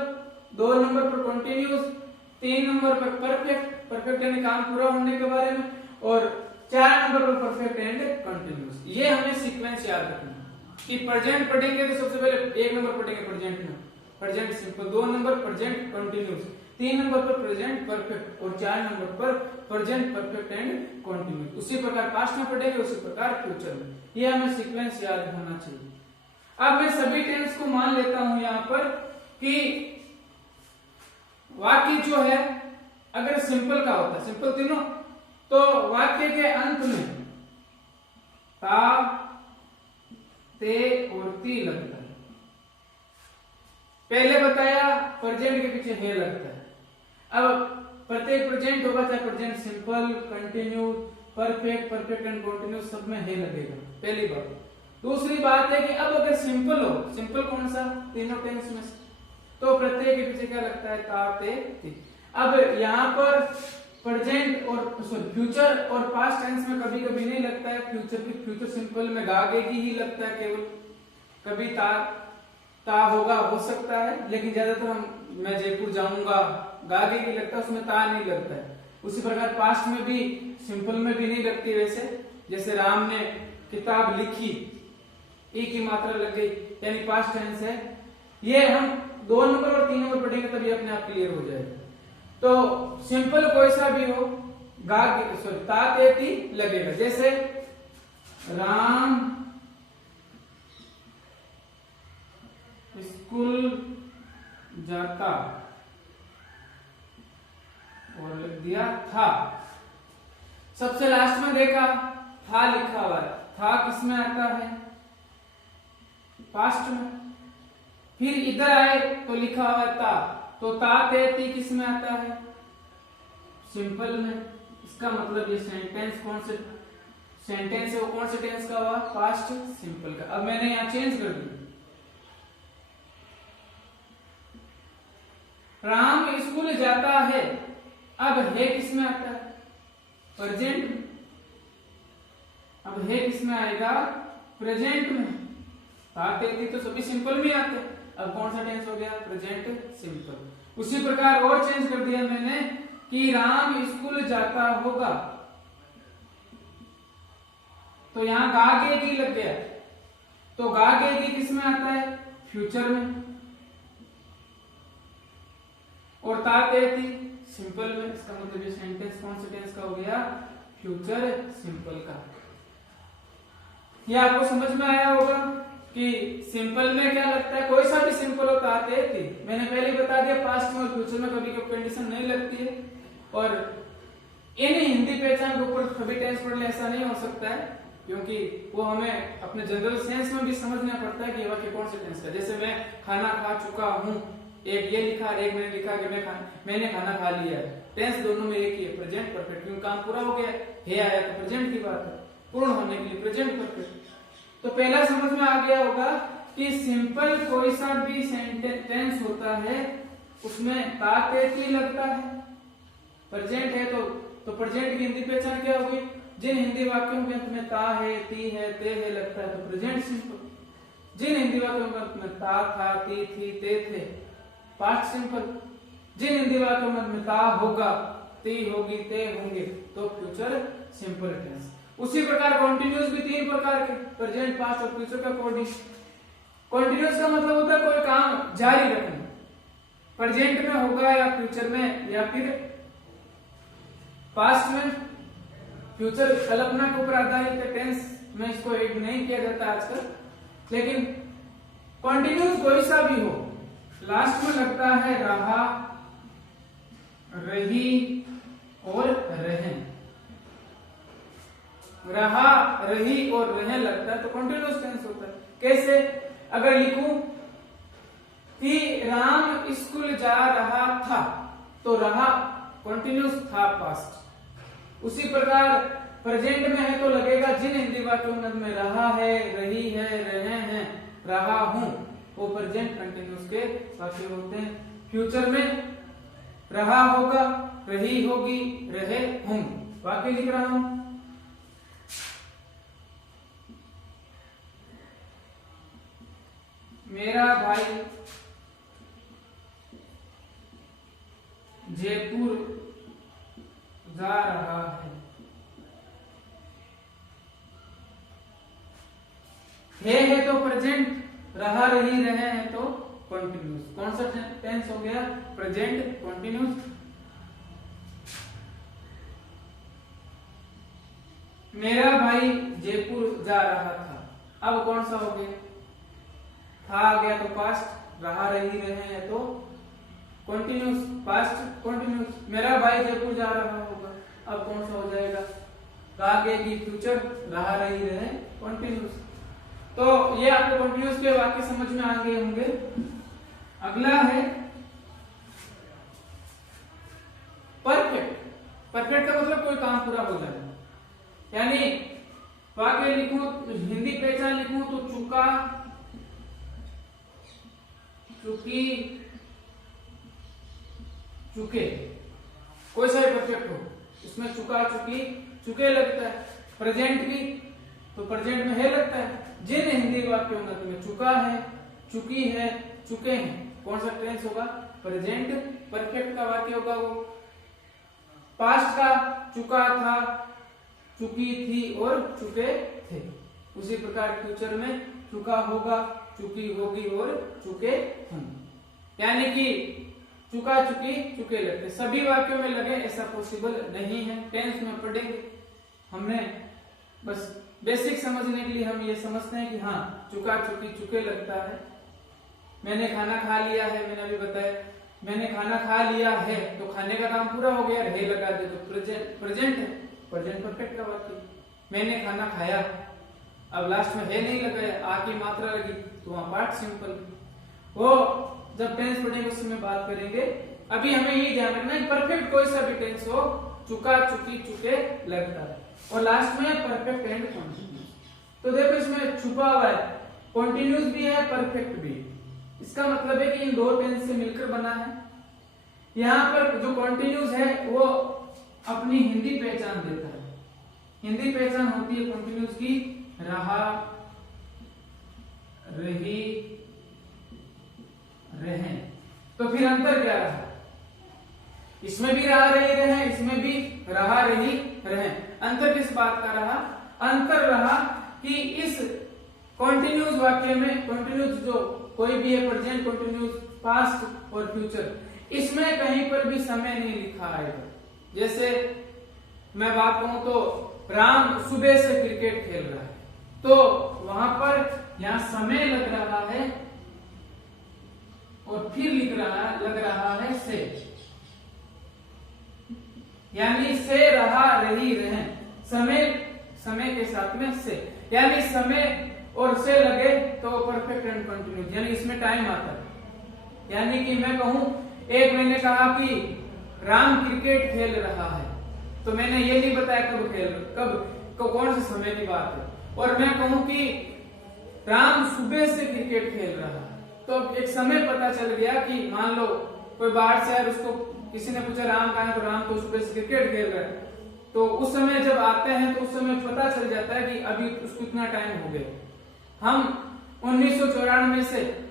2 नंबर पर कंटिन्यूस, 3 नंबर पर परफेक्ट, परफेक्ट यानी काम पूरा होने के बारे में, और 4 नंबर पर परफेक्ट एंड कंटिन्यूस। ये हमें सीक्वेंस याद रखना है कि प्रेजेंट पढ़ेंगे तो सबसे पहले 1 नंबर पढ़ेंगे प्रेजेंट में, present simple, 2 number present continuous, 3 number पर प्रेजेंट परफेक्ट और 4 नंबर पर प्रेजेंट परफेक्ट एंड कंटिन्यूस। उसी प्रकार पास्ट में पढ़ेंगे, उसी प्रकार फ्यूचर में। ये हमें सीक्वेंस याद होना चाहिए। अब मैं सभी टेंस को मान लेता हूं यहां पर कि वाक्य जो है अगर सिंपल का होता है, सिंपल तीनों, तो वाक्य के अंत में ता, ते और ती लगता है। पहले बताया प्रेजेंट के पीछे है लगता है। अब प्रत्येक प्रेजेंट होगा, चाहे present simple, continue, perfect, perfect and continuous, सब में है लगेगा, पहली बात। दूसरी बात है कि अब अगर सिंपल हो, सिंपल कौन सा, तीनों टेंस में, तो प्रत्येक के पीछे क्या लगता है, ता, ते, ती। अब यहाँ पर प्रेजेंट और फ्यूचर और पास्ट टेंस में कभी कभी नहीं लगता है फ्यूचर की, फ्यूचर सिंपल में गागे की ही लगता है केवल, कभी ता होगा, हो सकता है, लेकिन ज्यादातर मैं जयपुर जाऊंगा गागे की लगता है, उसमें ता नहीं लगता है। उसी प्रकार पास्ट में भी, सिंपल में भी नहीं लगती वैसे, जैसे राम ने किताब लिखी, ई की मात्रा लग गई, यानी पास्ट टेंस है। ये हम 2 नंबर और 3 नंबर पढ़ेंगे तब ये अपने आप क्लियर हो जाएगा। तो सिंपल कोई सा भी हो, ता, ते, ती लगेगा। जैसे राम स्कूल जाता और लिख दिया था। सबसे लास्ट में देखा था लिखा हुआ है, था किसमें आता है, पास्ट में। फिर इधर आए तो लिखा हुआ था, तो ता, ते, ती किसमें आता है, सिंपल में इसका मतलब ये सेंटेंस कौन से सेंटेंस है वो कौन से टेंस का हुआ, पास्ट सिंपल का। अब मैंने यहाँ चेंज कर दिया, राम स्कूल जाता है, अब है किसमें आता है, प्रेजेंट में। अब है किसमें आएगा, प्रेजेंट में। आते थी तो सभी सिंपल में आते, अब कौन सा टेंस हो गया, प्रेजेंट सिंपल। उसी प्रकार और चेंज कर दिया मैंने कि राम स्कूल जाता होगा, तो यहां गागेगी लग गया, तो गागेगी किसमें आता है, फ्यूचर में। और तातेती सिंपल में, इसका मतलब ये सेंटेंस कौन से टेंस का हो गया, फ्यूचर सिंपल का। ये आपको समझ में आया होगा कि सिंपल में क्या लगता है, कोई सा भी सिंपल होता आते थे। मैंने पहले बता दिया पास्ट में और फ्यूचर में कभी कोई कंडीशन नहीं लगती है, और इन हिंदी पहचान के ऊपर सभी टेंस पढ़ ले ऐसा नहीं हो सकता है, क्योंकि वो हमें अपने जनरल सेंस में भी समझना पड़ता है कि वाक्य कौन से टेंस का। जैसे मैं खाना खा चुका हूं, एक ये लिखा और एक मैंने लिखा कि मैंने खाना खा लिया है, टेंस दोनों में एक ही है, प्रेजेंट परफेक्ट, क्योंकि काम पूरा हो गया है आया तो प्रेजेंट की बात है, पूर्ण होने के लिए प्रेजेंट परफेक्ट। तो पहला समझ में आ गया होगा कि सिंपल कोई सा भी सेंटेंस होता है उसमें तातेती लगता है, प्रेजेंट है तो प्रेजेंट की हिंदी पहचान क्या होगी, जिन हिंदी वाक्यों के अंत में ता है, ती है, ते है लगता है तो प्रेजेंट सिंपल। जिन हिंदी वाक्यों के अंत में ता, था, ती, थी, ते थे, पास्ट सिंपल। जिन हिंदी वाक्यों में ता होगा, ती होगी, ते होंगे तो फ्यूचर सिंपल टेंस। उसी प्रकार कॉन्टिन्यूअस भी तीन प्रकार के, प्रेजेंट, पास्ट और फ्यूचर का कॉन्टिन्यूअस का मतलब होता है कोई काम जारी रखना, प्रेजेंट में होगा या फ्यूचर में या फिर पास्ट में। फ्यूचर कल्पना के ऊपर आधारित टेंस में इसको ऐड नहीं किया जाता आजकल, लेकिन कॉन्टिन्यूअस कोई सा भी हो, लास्ट में लगता है रहा, रही और रहें। रहा, रही और रहें लगता है तो कॉन्टिन्यूअस टेंस होता है। कैसे, अगर लिखूं कि राम स्कूल जा रहा था तो रहा कॉन्टिन्यूअस था, पास्ट। उसी प्रकार प्रेजेंट में है तो लगेगा जिन हिंदी वाक्यों में रहा है, रही है, रहे हैं, रहा हूं, वो प्रेजेंट कंटिन्यूअस के वाक्य होते हैं। फ्यूचर में रहा होगा, रही होगी, रहे होंगे। वाक्य लिख रहा हूं, मेरा भाई जयपुर जा रहा है तो प्रेजेंट, रहा, रही, रहे हैं तो कॉन्टिन्यूअस। कौन सा टेंस हो गया, प्रेजेंट कॉन्टिन्यूअस। मेरा भाई जयपुर जा रहा था, अब कौन सा हो गया, था आ गया तो पास्ट, रहा, रही, रहे हैं तो कॉन्टिन्यूअस, पास्ट कॉन्टिन्यूअस। मेरा भाई जयपुर जा रहा होगा, अब कौन सा हो जाएगा, आगे की फ्यूचर, रहा, रही, रहे कॉन्टिन्यूअस। तो ये आपको कॉन्टिन्यूअस के वाक्य समझ में आ गए होंगे। अगला है परफेक्ट। परफेक्ट का मतलब कोई काम पूरा हो जाए, यानी वाक्य लिखूं, हिंदी पहचान लिखूं तो चुका, चुकी, चुके, कोई सा भी परफेक्ट हो उसमें चुका, चुकी, चुके लगता है। प्रेजेंट भी तो प्रेजेंट में है लगता है। जिन हिंदी वाक्यों में चुका है, चुकी है, चुके हैं, कौन सा टेंस होगा, प्रेजेंट परफेक्ट का वाक्य होगा वो। पास्ट का चुका था, चुकी थी और चुके थे। उसी प्रकार फ्यूचर में चुका होगा, चुकी होगी और चुके होंगे। यानी कि चुका, चुकी, चुके लगते सभी वाक्यों में लगे ऐसा पॉसिबल नहीं है। टेंस में पढ़ेंगे, हमने बस बेसिक समझने के लिए हम ये समझते हैं कि हाँ चुका, चुकी, चुके लगता है। मैंने खाना खा लिया है, मैंने अभी बताया मैंने खाना खा लिया है तो खाने का काम पूरा हो गया, रहे लगा दे तो प्रेजेंट है, प्रेजेंट परफेक्ट का वाक्य। मैंने खाना खाया, अब लास्ट में है नहीं लगाया, आ की मात्रा लगी तो वहां पार्ट सिंपल। वो जब टेंस पढ़ेंगे उस समय बात करेंगे। अभी हमें ये ध्यान रखना है परफेक्ट कोई सा भी टेंस हो चुका चुकी चुके लगता है। और लास्ट में परफेक्ट एंड कॉन्टिन्यूस। तो देखो इसमें छुपा हुआ है, कॉन्टिन्यूस भी है, परफेक्ट भी। इसका मतलब है कि इन दो टेंस से मिलकर बना है। यहाँ पर जो कॉन्टिन्यूस है वो अपनी हिंदी पहचान देता है। हिंदी पहचान होती है कॉन्टिन्यूस की रहा, रही, रहे। तो फिर अंतर क्या रहा? इसमें भी रहा रही रहे, इसमें भी रहा रही रहे। अंतर किस बात का रहा? अंतर रहा कि इस कॉन्टिन्यूस वाक्य में, कॉन्टिन्यूस जो कोई भी है, प्रेजेंट कॉन्टिन्यूस, पास्ट और फ्यूचर, इसमें कहीं पर भी समय नहीं लिखा आएगा। जैसे मैं बात कहूं तो राम सुबह से क्रिकेट खेल रहा है, तो वहां पर यहां समय लग रहा है और फिर लग रहा है से, यानी से रहा रही रहे। समय के साथ में से, यानी समय और से लगे तो परफेक्ट एंड कंटिन्यूस, यानी इसमें टाइम आता है। यानी कि मैं कहूं, एक मैंने कहा कि राम क्रिकेट खेल रहा है, तो मैंने ये नहीं बताया कब कौन से समय की बात है। और मैं कहूं कि राम सुबह से क्रिकेट खेल रहा है, तो अब एक समय पता चल गया कि मान लो कोई बाहर से आया, उसको किसी ने पूछा राम कहाँ है, तो राम तो सुबह से क्रिकेट खेल रहा है। तो उस समय जब आते हैं तो उस समय पता चल जाता है कि अभी उसको इतना टाइम हो गया। हम 1994 से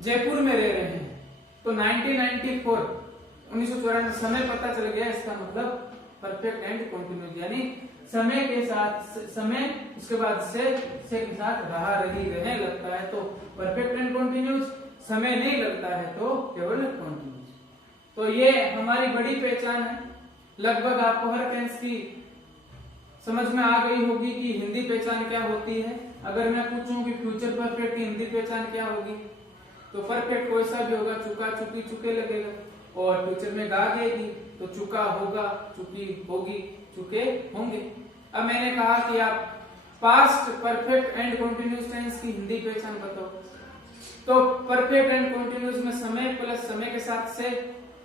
जयपुर में रह रहे हैं, तो 1994 समय पता चल गया। इसका मतलब परफेक्ट एंड कंटिन्यूस, यानी समय के साथ समय, उसके बाद से के साथ रहा रही रहे लगता है तो परफेक्ट एंड कंटिन्यूस, समय नहीं लगता है तो केवल कंटिन्यूस। तो ये हमारी बड़ी पहचान है। लगभग आपको हर टेंस की समझ में आ गई होगी कि हिंदी पहचान क्या होती है। अगर मैं पूछूं कि फ्यूचर परफेक्ट की हिंदी पहचान क्या होगी, तो परफेक्ट कोई सा भी होगा, चुका चुकी चुके लगेगा, और फ्यूचर में गा देगी तो चुका होगा, चुकी होगी, चुके होंगे। अब मैंने कहा कि आप past, perfect and continuous tense की हिंदी पहचान बताओ। तो परफेक्ट एंड कंटिन्यूस में समय प्लस समय के साथ से,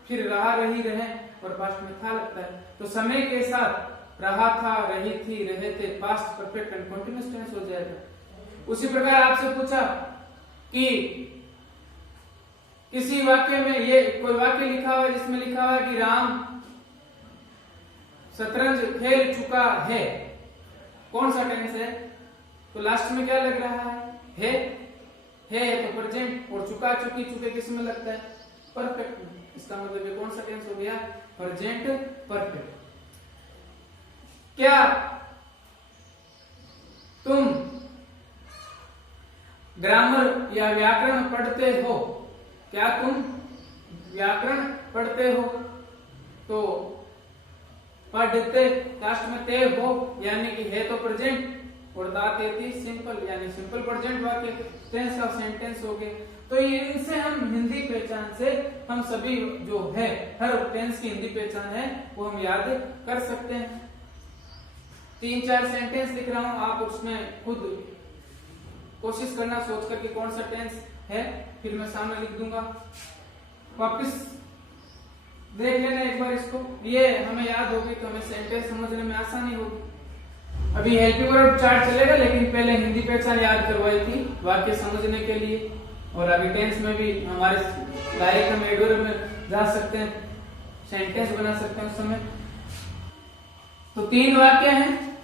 फिर रहा रही रहे, और पास्ट में था लगता है, तो समय के साथ रहा था, रही थी, रहे थे, past perfect and continuous tense हो जाएगा। उसी प्रकार आपसे पूछा कि किसी वाक्य में, ये कोई वाक्य लिखा हुआ है जिसमें लिखा हुआ है कि राम शतरंज खेल चुका है, कौन सा टेंस है? तो लास्ट में क्या लग रहा है तो प्रेजेंट, और चुका चुकी चुके किस में लगता है? परफेक्ट में। इसका मतलब ये कौन सा टेंस हो गया? Present perfect. क्या तुम ग्रामर या व्याकरण पढ़ते हो? क्या तुम व्याकरण पढ़ते हो? तो पढ़ते लास्ट में ते हो, यानी कि है तो प्रेजेंट, और दाते थी सिंपल, यानी सिंपल प्रेजेंट वाक्य, टेंस ऑफ सेंटेंस हो गए। तो इनसे हम हिंदी पहचान से हम सभी जो है हर टेंस की हिंदी पहचान है वो हम याद कर सकते हैं। 3-4 सेंटेंस लिख रहा हूं, आप उसमें खुद कोशिश करना सोच कर कि कौन सा टेंस है, फिर मैं सामने लिख दूंगा। वापस देख लेना एक बार इसको, ये हमें याद होगी तो हमें सेंटेंस समझने में आसानी होगी। अभी हेल्पिंग वर्ब चार्ट चलेगा, लेकिन पहले हिंदी पहचान याद करवाई थी वाक्य समझने के लिए, और अभी टेंस में भी हमारे डायरेक्ट हम एडवर्ब में जा सकते हैं, सेंटेंस बना सकते हैं उस समय। तो 3 वाक्य हैं।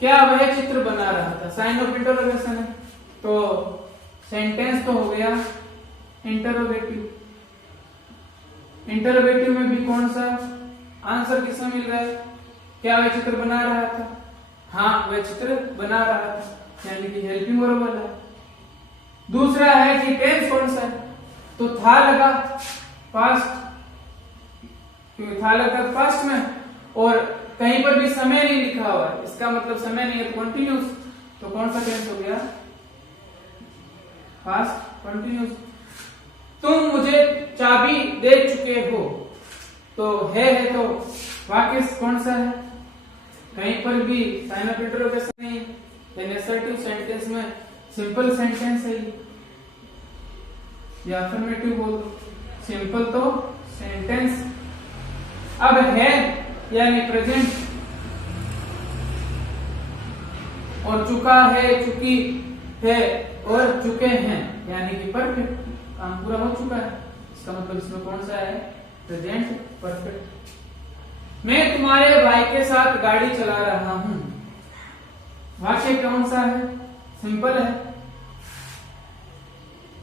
क्या वह चित्र बना रहा था, साइन ऑफ इंटरोगेशन है, तो सेंटेंस तो हो गया इंटरोगेटिव। इंटरोगेटिव में भी कौन सा आंसर किससे मिल रहा है? क्या वह चित्र बना रहा था? हाँ, वह चित्र बना रहा था, यानी कि हेल्पिंग वर्ब वाला है। दूसरा है कि टेंस कौन सा है, तो था लगा पास्ट, क्योंकि था लगा पास्ट में, और कहीं पर भी समय नहीं लिखा हुआ है, इसका मतलब समय नहीं है, कंटिन्यूस। तो कौन सा टेंस हो गया? Past continuous. तुम मुझे चाबी दे चुके हो, तो है तो वाक्य कौन सा है? कहीं पर भी साइन ऑफ इंटरोगेशन नहीं है, यानी असर्टिव सेंटेंस में सिंपल सेंटेंस है या अफर्मेटिव बोल दो, सिंपल तो सेंटेंस। अब है यानी प्रेजेंट, और चुका है, चुकी है और चुके हैं यानी कि परफेक्ट, काम पूरा हो चुका है। इसका मतलब इसमें कौन सा है? Present perfect. मैं तुम्हारे भाई के साथ गाड़ी चला रहा हूं, वाक्य कौन सा है? सिंपल है।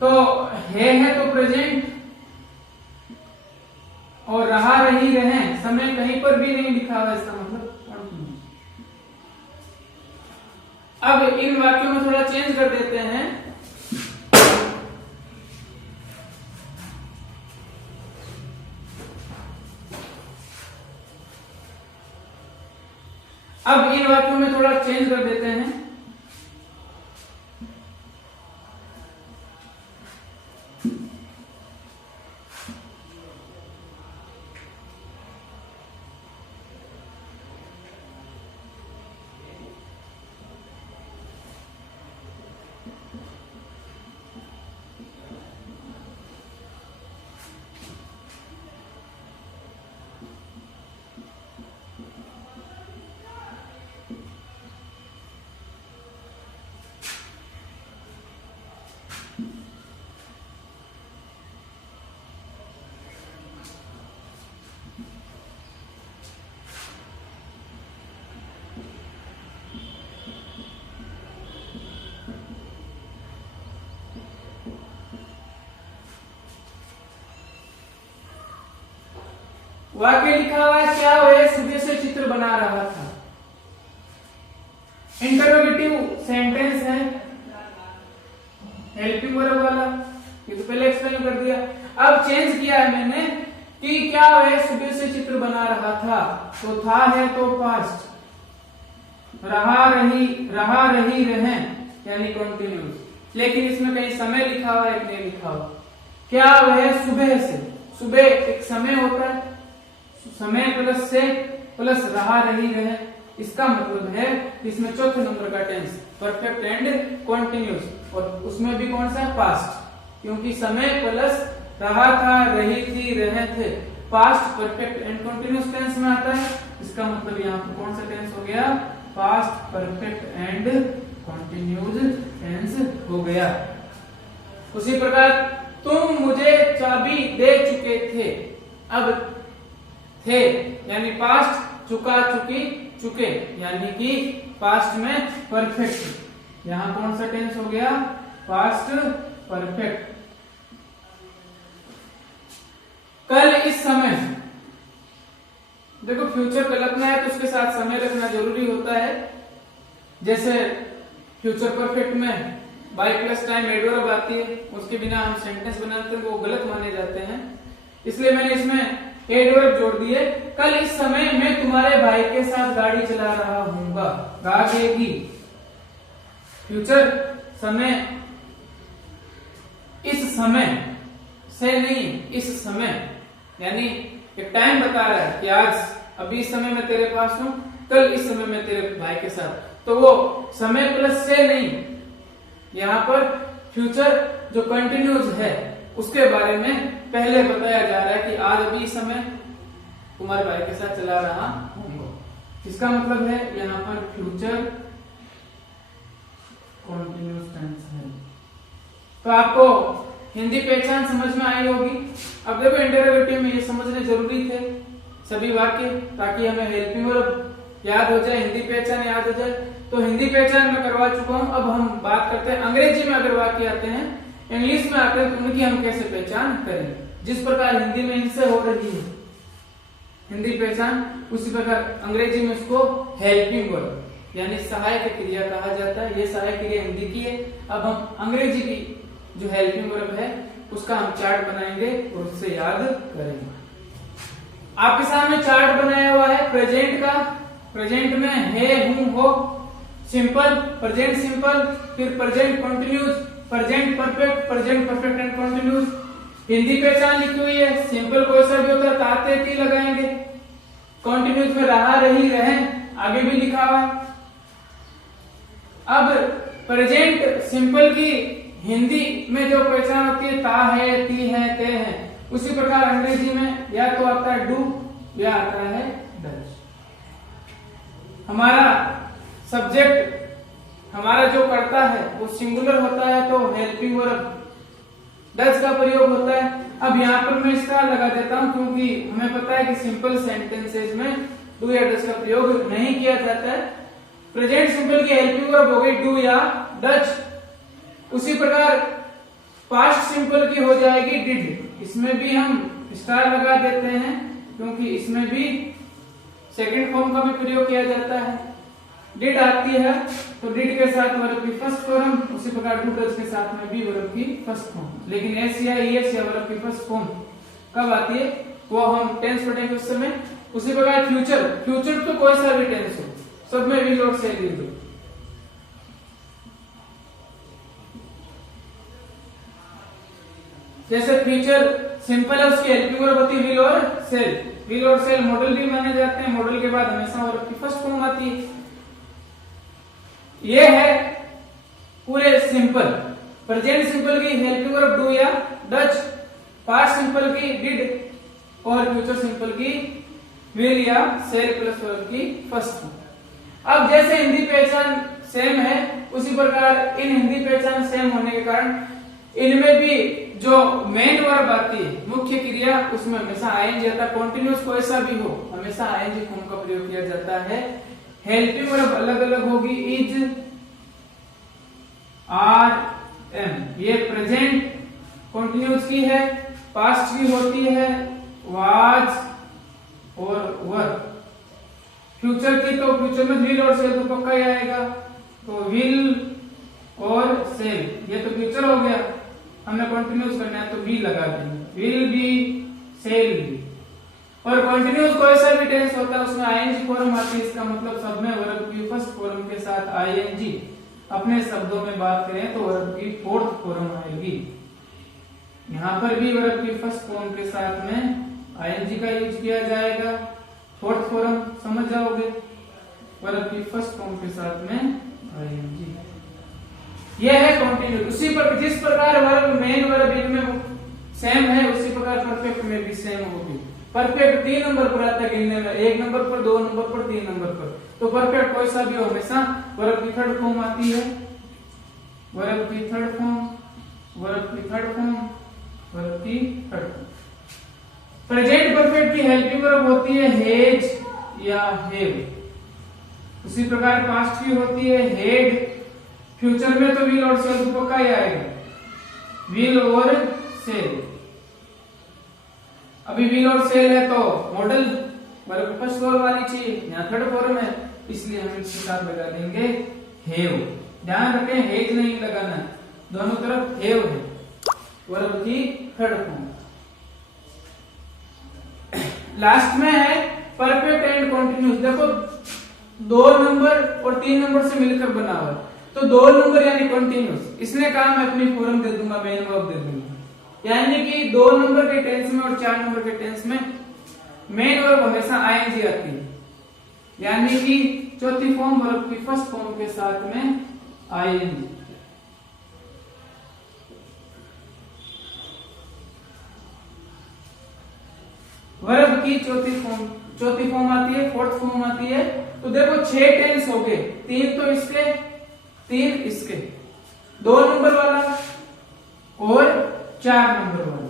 तो है तो प्रेजेंट, और रहा रही रहे समय कहीं पर भी नहीं लिखा हुआ, इसका मतलब अब इन वाक्यों में थोड़ा चेंज कर देते हैं। अब इन वाक्यों में थोड़ा चेंज कर देते हैं। वाक्य लिखा हुआ है, क्या वह सुबह से चित्र बना रहा था। इंटरोगेटिव सेंटेंस है, हेल्पिंग वर्ब वाला, ये तो पहले एक्सप्लेन कर दिया। अब चेंज किया है मैंने कि क्या वह सुबह से चित्र बना रहा था, तो था है तो पास्ट, रहा रही रहे यानी कंटिन्यूस, लेकिन इसमें कहीं समय लिखा हुआ है, नहीं लिखा हुआ। क्या वह सुबह से, सुबह एक समय होता है, समय प्लस से प्लस रहा रही रहे, इसका मतलब है इसमें चौथे नंबर का टेंस परफेक्ट एंड कॉन्टिन्यूस, और उसमें भी कौन सा है? पास्ट, क्योंकि समय प्लस रहा था, रही थी, रहे थे, past perfect and continuous tense में आता है। इसका मतलब यहाँ पर कौन सा टेंस हो गया? Past perfect and continuous tense हो गया। उसी प्रकार तुम मुझे चाबी दे चुके थे, अब थे यानी पास्ट, चुका चुकी चुके यानी कि पास्ट में परफेक्ट, यहां कौन सा टेंस हो गया? Past perfect. कल इस समय, देखो फ्यूचर का रखना है तो उसके साथ समय रखना जरूरी होता है। जैसे फ्यूचर परफेक्ट में बाय प्लस टाइम एडवर्ब आती है, उसके बिना हम सेंटेंस बनाते हैं वो गलत माने जाते हैं, इसलिए मैंने इसमें एडवर्ब जोड़ दिए। कल इस समय मैं तुम्हारे भाई के साथ गाड़ी चला रहा हूँगा, गाड़ेगी, फ्यूचर समय, इस समय से नहीं, इस समय यानी एक टाइम बता रहा है कि आज अभी इस समय मैं तेरे पास हूं, कल इस समय मैं तेरे भाई के साथ, तो वो समय प्लस से नहीं, यहाँ पर फ्यूचर जो कंटिन्यूस है उसके बारे में पहले बताया जा रहा है कि आज अभी इस समय तुम्हारे भाई के साथ चला रहा हूँ। इसका मतलब है यहाँ पर फ्यूचर कंटिन्यूस टेंस है। तो आपको हिंदी पहचान समझ में आई होगी। अब देखो इंटरोगेटिव में ये समझने जरूरी थे सभी वाक्य, ताकि हमें हेल्पिंग वर्ब याद हो जाए, हिंदी पहचान याद हो जाए। तो हिंदी पहचान में करवा चुका हूं। अब हम बात करते हैं अंग्रेजी में अगर वाक्य आते हैं, इंग्लिश में आते हैं, तो उनकी हम कैसे पहचान करें। जिस प्रकार हिंदी में इनसे हो रही है हिंदी पहचान, उसी प्रकार अंग्रेजी में उसको हेल्पिंग वर्ब यानी सहायक क्रिया कहा जाता है। ये सहायक क्रिया हिंदी की है। अब हम अंग्रेजी की जो हेल्पिंग वर्ब है उसका हम चार्ट बनाएंगे और उससे याद करेंगे। आपके सामने चार्ट बनाया हुआ है प्रेजेंट का। प्रेजेंट में है, हूं, हो, सिंपल, प्रेजेंट सिंपल, फिर present continuous, present perfect, present perfect and continuous. Hindi पहचान लिखी हुई है। सिंपल कोई सा भी होता है ताते ती लगाएंगे। कंटिन्यूस में रहा रही रहे आगे भी लिखा हुआ। अब प्रेजेंट सिंपल की हिंदी में जो पहचान होती है ता है, ती है, ते है। उसी प्रकार अंग्रेजी में या तो आता है डू या आता है डज। हमारा सब्जेक्ट हमारा जो करता है वो सिंगुलर होता है तो हेल्पिंग वर्ब डज का प्रयोग होता है। अब यहाँ पर मैं इसका लगा देता हूँ क्योंकि हमें पता है कि सिंपल सेंटेंसेज में डू या डज का प्रयोग नहीं किया जाता है। प्रेजेंट सिंपल की हेल्पिंग वर्ब हो गई डू या डज। उसी प्रकार पास्ट सिंपल की हो जाएगी डिड। इसमें भी हम स्टार लगा देते हैं क्योंकि इसमें भी सेकंड फॉर्म का भी प्रयोग किया जाता है। डिड आती है तो डिड के साथ वर्ब की फर्स्ट फॉर्म, उसी प्रकार डू डज के साथ में भी वर्ब की फर्स्ट फॉर्म। लेकिन एस या ईएस या वर्ब की फर्स्ट फॉर्म कब आती है वो हम टेंस पढ़ेंगे उस समय। उसी प्रकार फ्यूचर, फ्यूचर तो कोई सा भी टेंस हो, सब में विल और सेल यूज हो। जैसे फ्यूचर सिंपल है उसकी हेल्पिंग वर्ब होती है विल और सेल। विल और सेल मॉडल भी माने जाते हैं, मॉडल के बाद हमेशा वर्ब की फर्स्ट फॉर्म आती है। ये है पूरे सिंपल। प्रेजेंट सिंपल की हेल्पिंग वर्ब डू या डज, पास्ट सिंपल की डिड और फ्यूचर सिंपल की विल या सेल प्लस वर्ब की फर्स्ट फॉर्म। अब जैसे हिंदी पहचान सेम है उसी प्रकार इन हिंदी पहचान सेम होने के कारण इनमें भी जो मेन वर्ब आती है मुख्य क्रिया उसमें हमेशा आईएनजी आता है। कॉन्टिन्यूस कोई सा भी हो हमेशा आईएनजी फॉर्म का प्रयोग किया जाता है। हेल्पिंग वर्ब अलग अलग होगी इज, आर, एम। ये प्रेजेंट कॉन्टिन्यूस की है, पास्ट की होती है वाज और वर। फ्यूचर की तो फ्यूचर में विल और सेल तो पक्का ही आएगा, तो विल और सेल। ये तो फ्यूचर हो गया, हमने कंटिन्यूस करना है तो बी लगा देंगे, विल बी सेल बी। और कंटिन्यूस कोई सा भी टेंस होता है उसमें आईएनजी फॉर्म आती है। इसका मतलब सब में वर्ब की फर्स्ट फॉर्म के साथ आईएनजी। अपने शब्दों में बात करें तो वर्ब की फोर्थ फॉर्म आएगी। यहाँ पर भी वर्ब की फर्स्ट फॉर्म के साथ में आईएनजी का यूज किया जाएगा। फोर्थ फॉर्म समझ जाओगे, वर्ब की फर्स्ट फॉर्म के साथ में आईएनजी। यह है कंटिन्यूस। उसी पर जिस प्रकार वर्ब मेन वर्ब इनमें सेम है उसी प्रकार परफेक्ट में भी सेम होगी। परफेक्ट 3 नंबर पर आता है गिनने में, 1 नंबर पर, 2 नंबर पर, 3 नंबर पर। तो परफेक्ट कोई सा भी हो हमेशा वर्ब की थर्ड फॉर्म आती है, वर्ब की थर्ड फॉर्म, वर्ब की थर्ड फॉर्म, वर्ब की थर्ड फॉर्म। प्रेजेंट परफेक्ट की हेल्पिंग वर्ब होती है हैज या हैव। उसी प्रकार पास्ट की होती है हैड। फ्यूचर में तो विल और सेल तो पक्का ही आएगा, विल और सेल। अभी विल और सेल है तो मॉडल वर्ब फर्स्ट फॉर्म वाली चाहिए, यहाँ थर्ड फॉर्म है इसलिए हम इसके साथ लगा देंगे हैव। ध्यान रखें हैज नहीं लगाना है, दोनों तरफ हैव है, वर्ब की थर्ड फॉर्म। लास्ट में है परफेक्ट एंड कंटिन्यूस। देखो 2 नंबर और 3 नंबर से मिलकर बना हुआ, तो 2 नंबर यानी कंटिन्यूस। इसने कहा मैं अपनी फॉर्म दे दूंगा, मेन वर्ब दे दूंगा, यानी कि 2 नंबर के टेंस में और 4 नंबर के टेंस में मेन वर्ब हमेशा आईएनजी आती है, यानी कि चौथी फॉर्म वर्ब की फर्स्ट फॉर्म के साथ में आईएनजी। वर्ब की चौथी फॉर्म आती है, फोर्थ फॉर्म आती है। तो देखो 6 टेंस हो गए, 3 तो इसके, 3 इसके, 2 नंबर वाला और 4 नंबर वाला।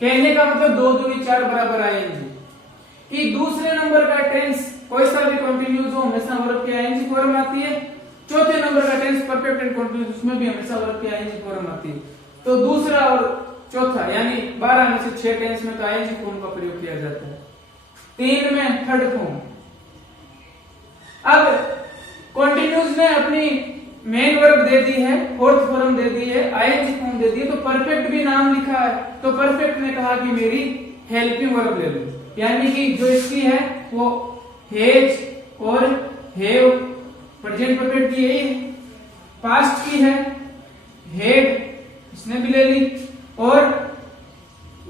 कहने का मतलब 2 दूनी 4 बराबर आएंगे कि दूसरे नंबर का टेंस कोई सा भी कंटिन्यूस हो हमेशा वर्ब की आईएनजी फॉर्म आती है। चौथे नंबर का टेंस परफेक्ट एंड कंटिन्यूस उसमें भी हमेशा वर्ब की आईएनजी फॉर्म आती है। तो दूसरा और चौथा यानी 12 में से 6 टेंस में तो आईएनजी फॉर्म का प्रयोग किया जाता है, 3 में थर्ड फॉर्म। अब कंटिन्यूस ने अपनी मेन वर्ब दे दी है, फोर्थ फॉर्म दे दी है, आईएनजी फॉर्म दे दी है, तो परफेक्ट भी नाम लिखा है, तो परफेक्ट ने कहा कि मेरी हेल्पिंग वर्ब ले लो, यानी कि जो इसकी है वो हैज और हैव। प्रेजेंट परफेक्ट की यही है, पास्ट की है हैड, इसने भी ले ली, और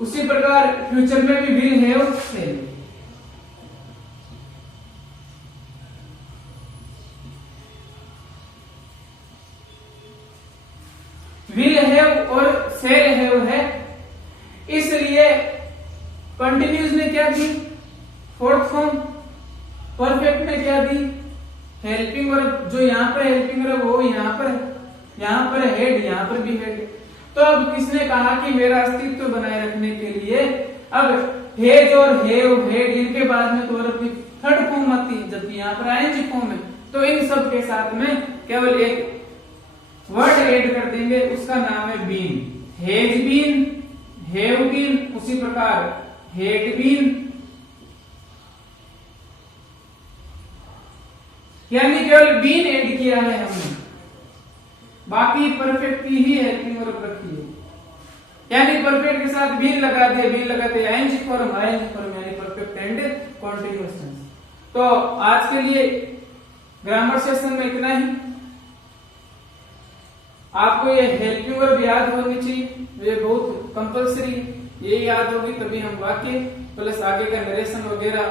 उसी प्रकार फ्यूचर में भी विल हैव ले ली। विल हैव और सेल हैव है, इसलिए कंटिन्यूस ने क्या दी फोर्थ फॉर्म, परफेक्ट ने क्या दी हेल्पिंग वर्ब जो यहाँ पर हेल्पिंग वर्ब वो यहाँ पर हेड, यहाँ पर भी हेड। तो अब किसने कहा कि मेरा अस्तित्व बनाए रखने के लिए अब हेज और हेव हेड इनके बाद में तो वर्ब की थर्ड फॉर्म आती है, जबकि यहाँ पर आईएनजी फॉर्म है। तो इन सब के साथ में केवल एक वर्ड ऐड कर देंगे, उसका नाम है been. Has been, have been, उसी प्रकार हेड बीन, यानी केवल बीन ऐड किया है हमने, बाकी परफेक्ट की ही हेल्पिंग वर्ब रखी है। यानी परफेक्ट के साथ बीन लगा दिया, बीन लगाते आईएनजी फॉर्म यानी परफेक्ट एंड कॉन्टिन्यूअस टेंस। तो आज के लिए ग्रामर सेशन में इतना ही। आपको ये हेल्पिंग वर्ब याद होनी चाहिए, ये बहुत कंपलसरी है, ये याद होगी तभी हम वाक्य प्लस आगे का नरेशन वगैरह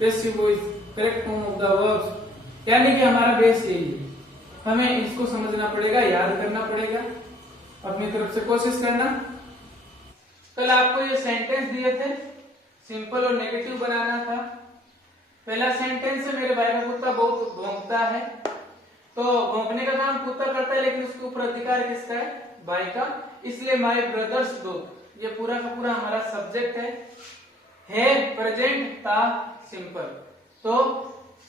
passive voice correct form of the verbs, यानी कि हमारा बेस यही है। हमें इसको समझना पड़ेगा, याद करना पड़ेगा, अपनी तरफ से कोशिश करना। कल आपको ये सेंटेंस दिए थे, सिंपल और नेगेटिव बनाना था। पहला सेंटेंस है, मेरे भाई का कुत्ता बहुत भौंकता है। तो भौंकने का काम कुत्ता करता है, लेकिन उसके ऊपर अधिकार किसका है? भाई का। इसलिए माय ब्रदर्स डॉग, ये पूरा का पूरा हमारा सब्जेक्ट है प्रेजेंट था सिंपल। तो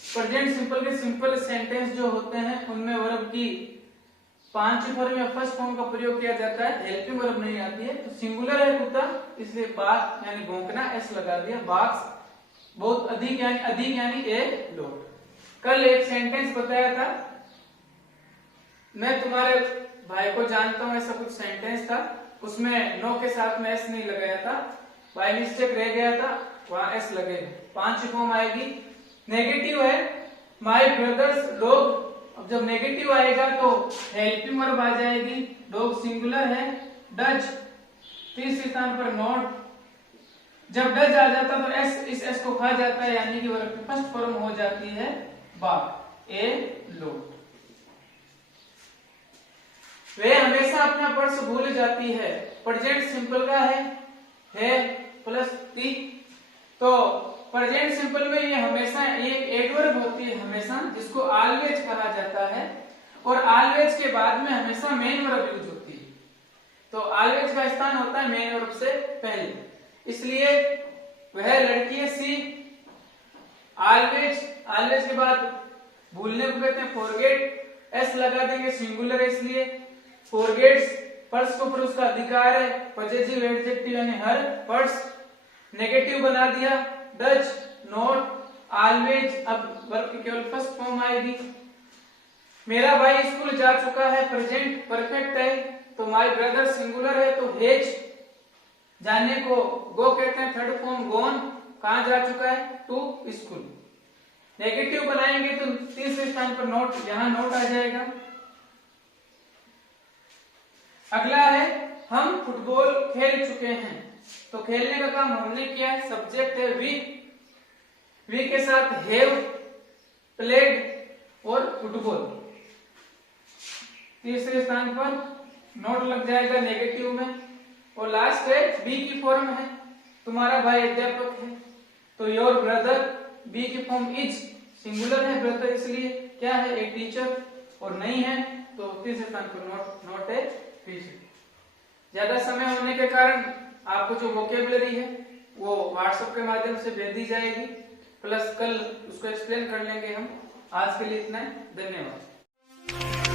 प्रेजेंट सिंपल के सिंपल सेंटेंस जो होते हैं उनमें वर्ब की 5 फॉर्म या फर्स्ट फॉर्म का प्रयोग किया जाता है, हेल्पिंग वर्ब नहीं आती है। तो सिंगुलर है कुत्ता, इसलिए बाघ यानी भौंकना एस लगा दिया, बाघ बहुत अधिक यानी ए लोग। कल एक सेंटेंस बताया था, मैं तुम्हारे भाई को जानता हूं, ऐसा कुछ सेंटेंस था, उसमें नो के साथ में एस नहीं लगाया था, बाय मिस्टेक रह गया था, वहां एस लगेगा। 5 फॉर्म आएगी। नेगेटिव है माय ब्रदर्स डॉग, अब जब नेगेटिव आएगा तो हेल्पिंग वर्ब आ जाएगी, डॉग सिंगुलर है। डज तीसरे स्थान पर नॉट, जब डज आ जाता तो एस इस एस को खा जाता है, यानी कि वर्ब की फर्स्ट फॉर्म हो जाती है बाघ, ए लोग। वे हमेशा अपना पर्स भूल जाती है, प्रेजेंट सिंपल का है प्लस टी। तो प्रेजेंट सिंपल में ये हमेशा एक एडवर्ब होती है हमेशा, जिसको ऑलवेज कहा जाता है, और ऑलवेज के बाद में हमेशा मेन वर्ब यूज होती है। तो ऑलवेज का स्थान होता है मेन वर्ब से पहले, इसलिए वह लड़की है सी। ऑलवेज के बाद भूलने को कहते हैं फॉरगेट, एस लगा देंगे, सिंगुलर है इसलिए। फॉरगेट्स पर्स को पर उसका अधिकार है, पॉजिटिव एडजेक्टिव यानी हर पर्स। नेगेटिव बना दिया, डज नॉट ऑलवेज, अब वर्ब की केवल फर्स्ट फॉर्म आएगी। मेरा भाई स्कूल जा चुका है, प्रेजेंट परफेक्ट है, तो माय ब्रदर सिंगुलर है, तो हेज जाने को गो कहते हैं, थर्ड फॉर्म गोन, कहां जा चुका है? To school. नेगेटिव बनाएंगे तो तीसरे स्थान पर नोट, यहां नोट आ जाएगा। अगला है हम फुटबॉल खेल चुके हैं, तो खेलने का काम हमने किया है, सब्जेक्ट है वी के साथ हैव प्लेड और फुटबॉल। तीसरे स्थान पर नोट लग जाएगा नेगेटिव में, और लास्ट है बी की फॉर्म है, तुम्हारा भाई अध्यापक है, तो योर ब्रदर, बी की फॉर्म इज, सिंगुलर है ब्रदर इसलिए क्या है? ए टीचर, और नहीं है तो तीसरे स्थान पर नोट है टीचर। ज्यादा समय होने के कारण आपको जो वोकेबलरी है वो व्हाट्सएप के माध्यम से भेज दी जाएगी, प्लस कल उसको एक्सप्लेन कर लेंगे हम। आज के लिए इतना है, धन्यवाद।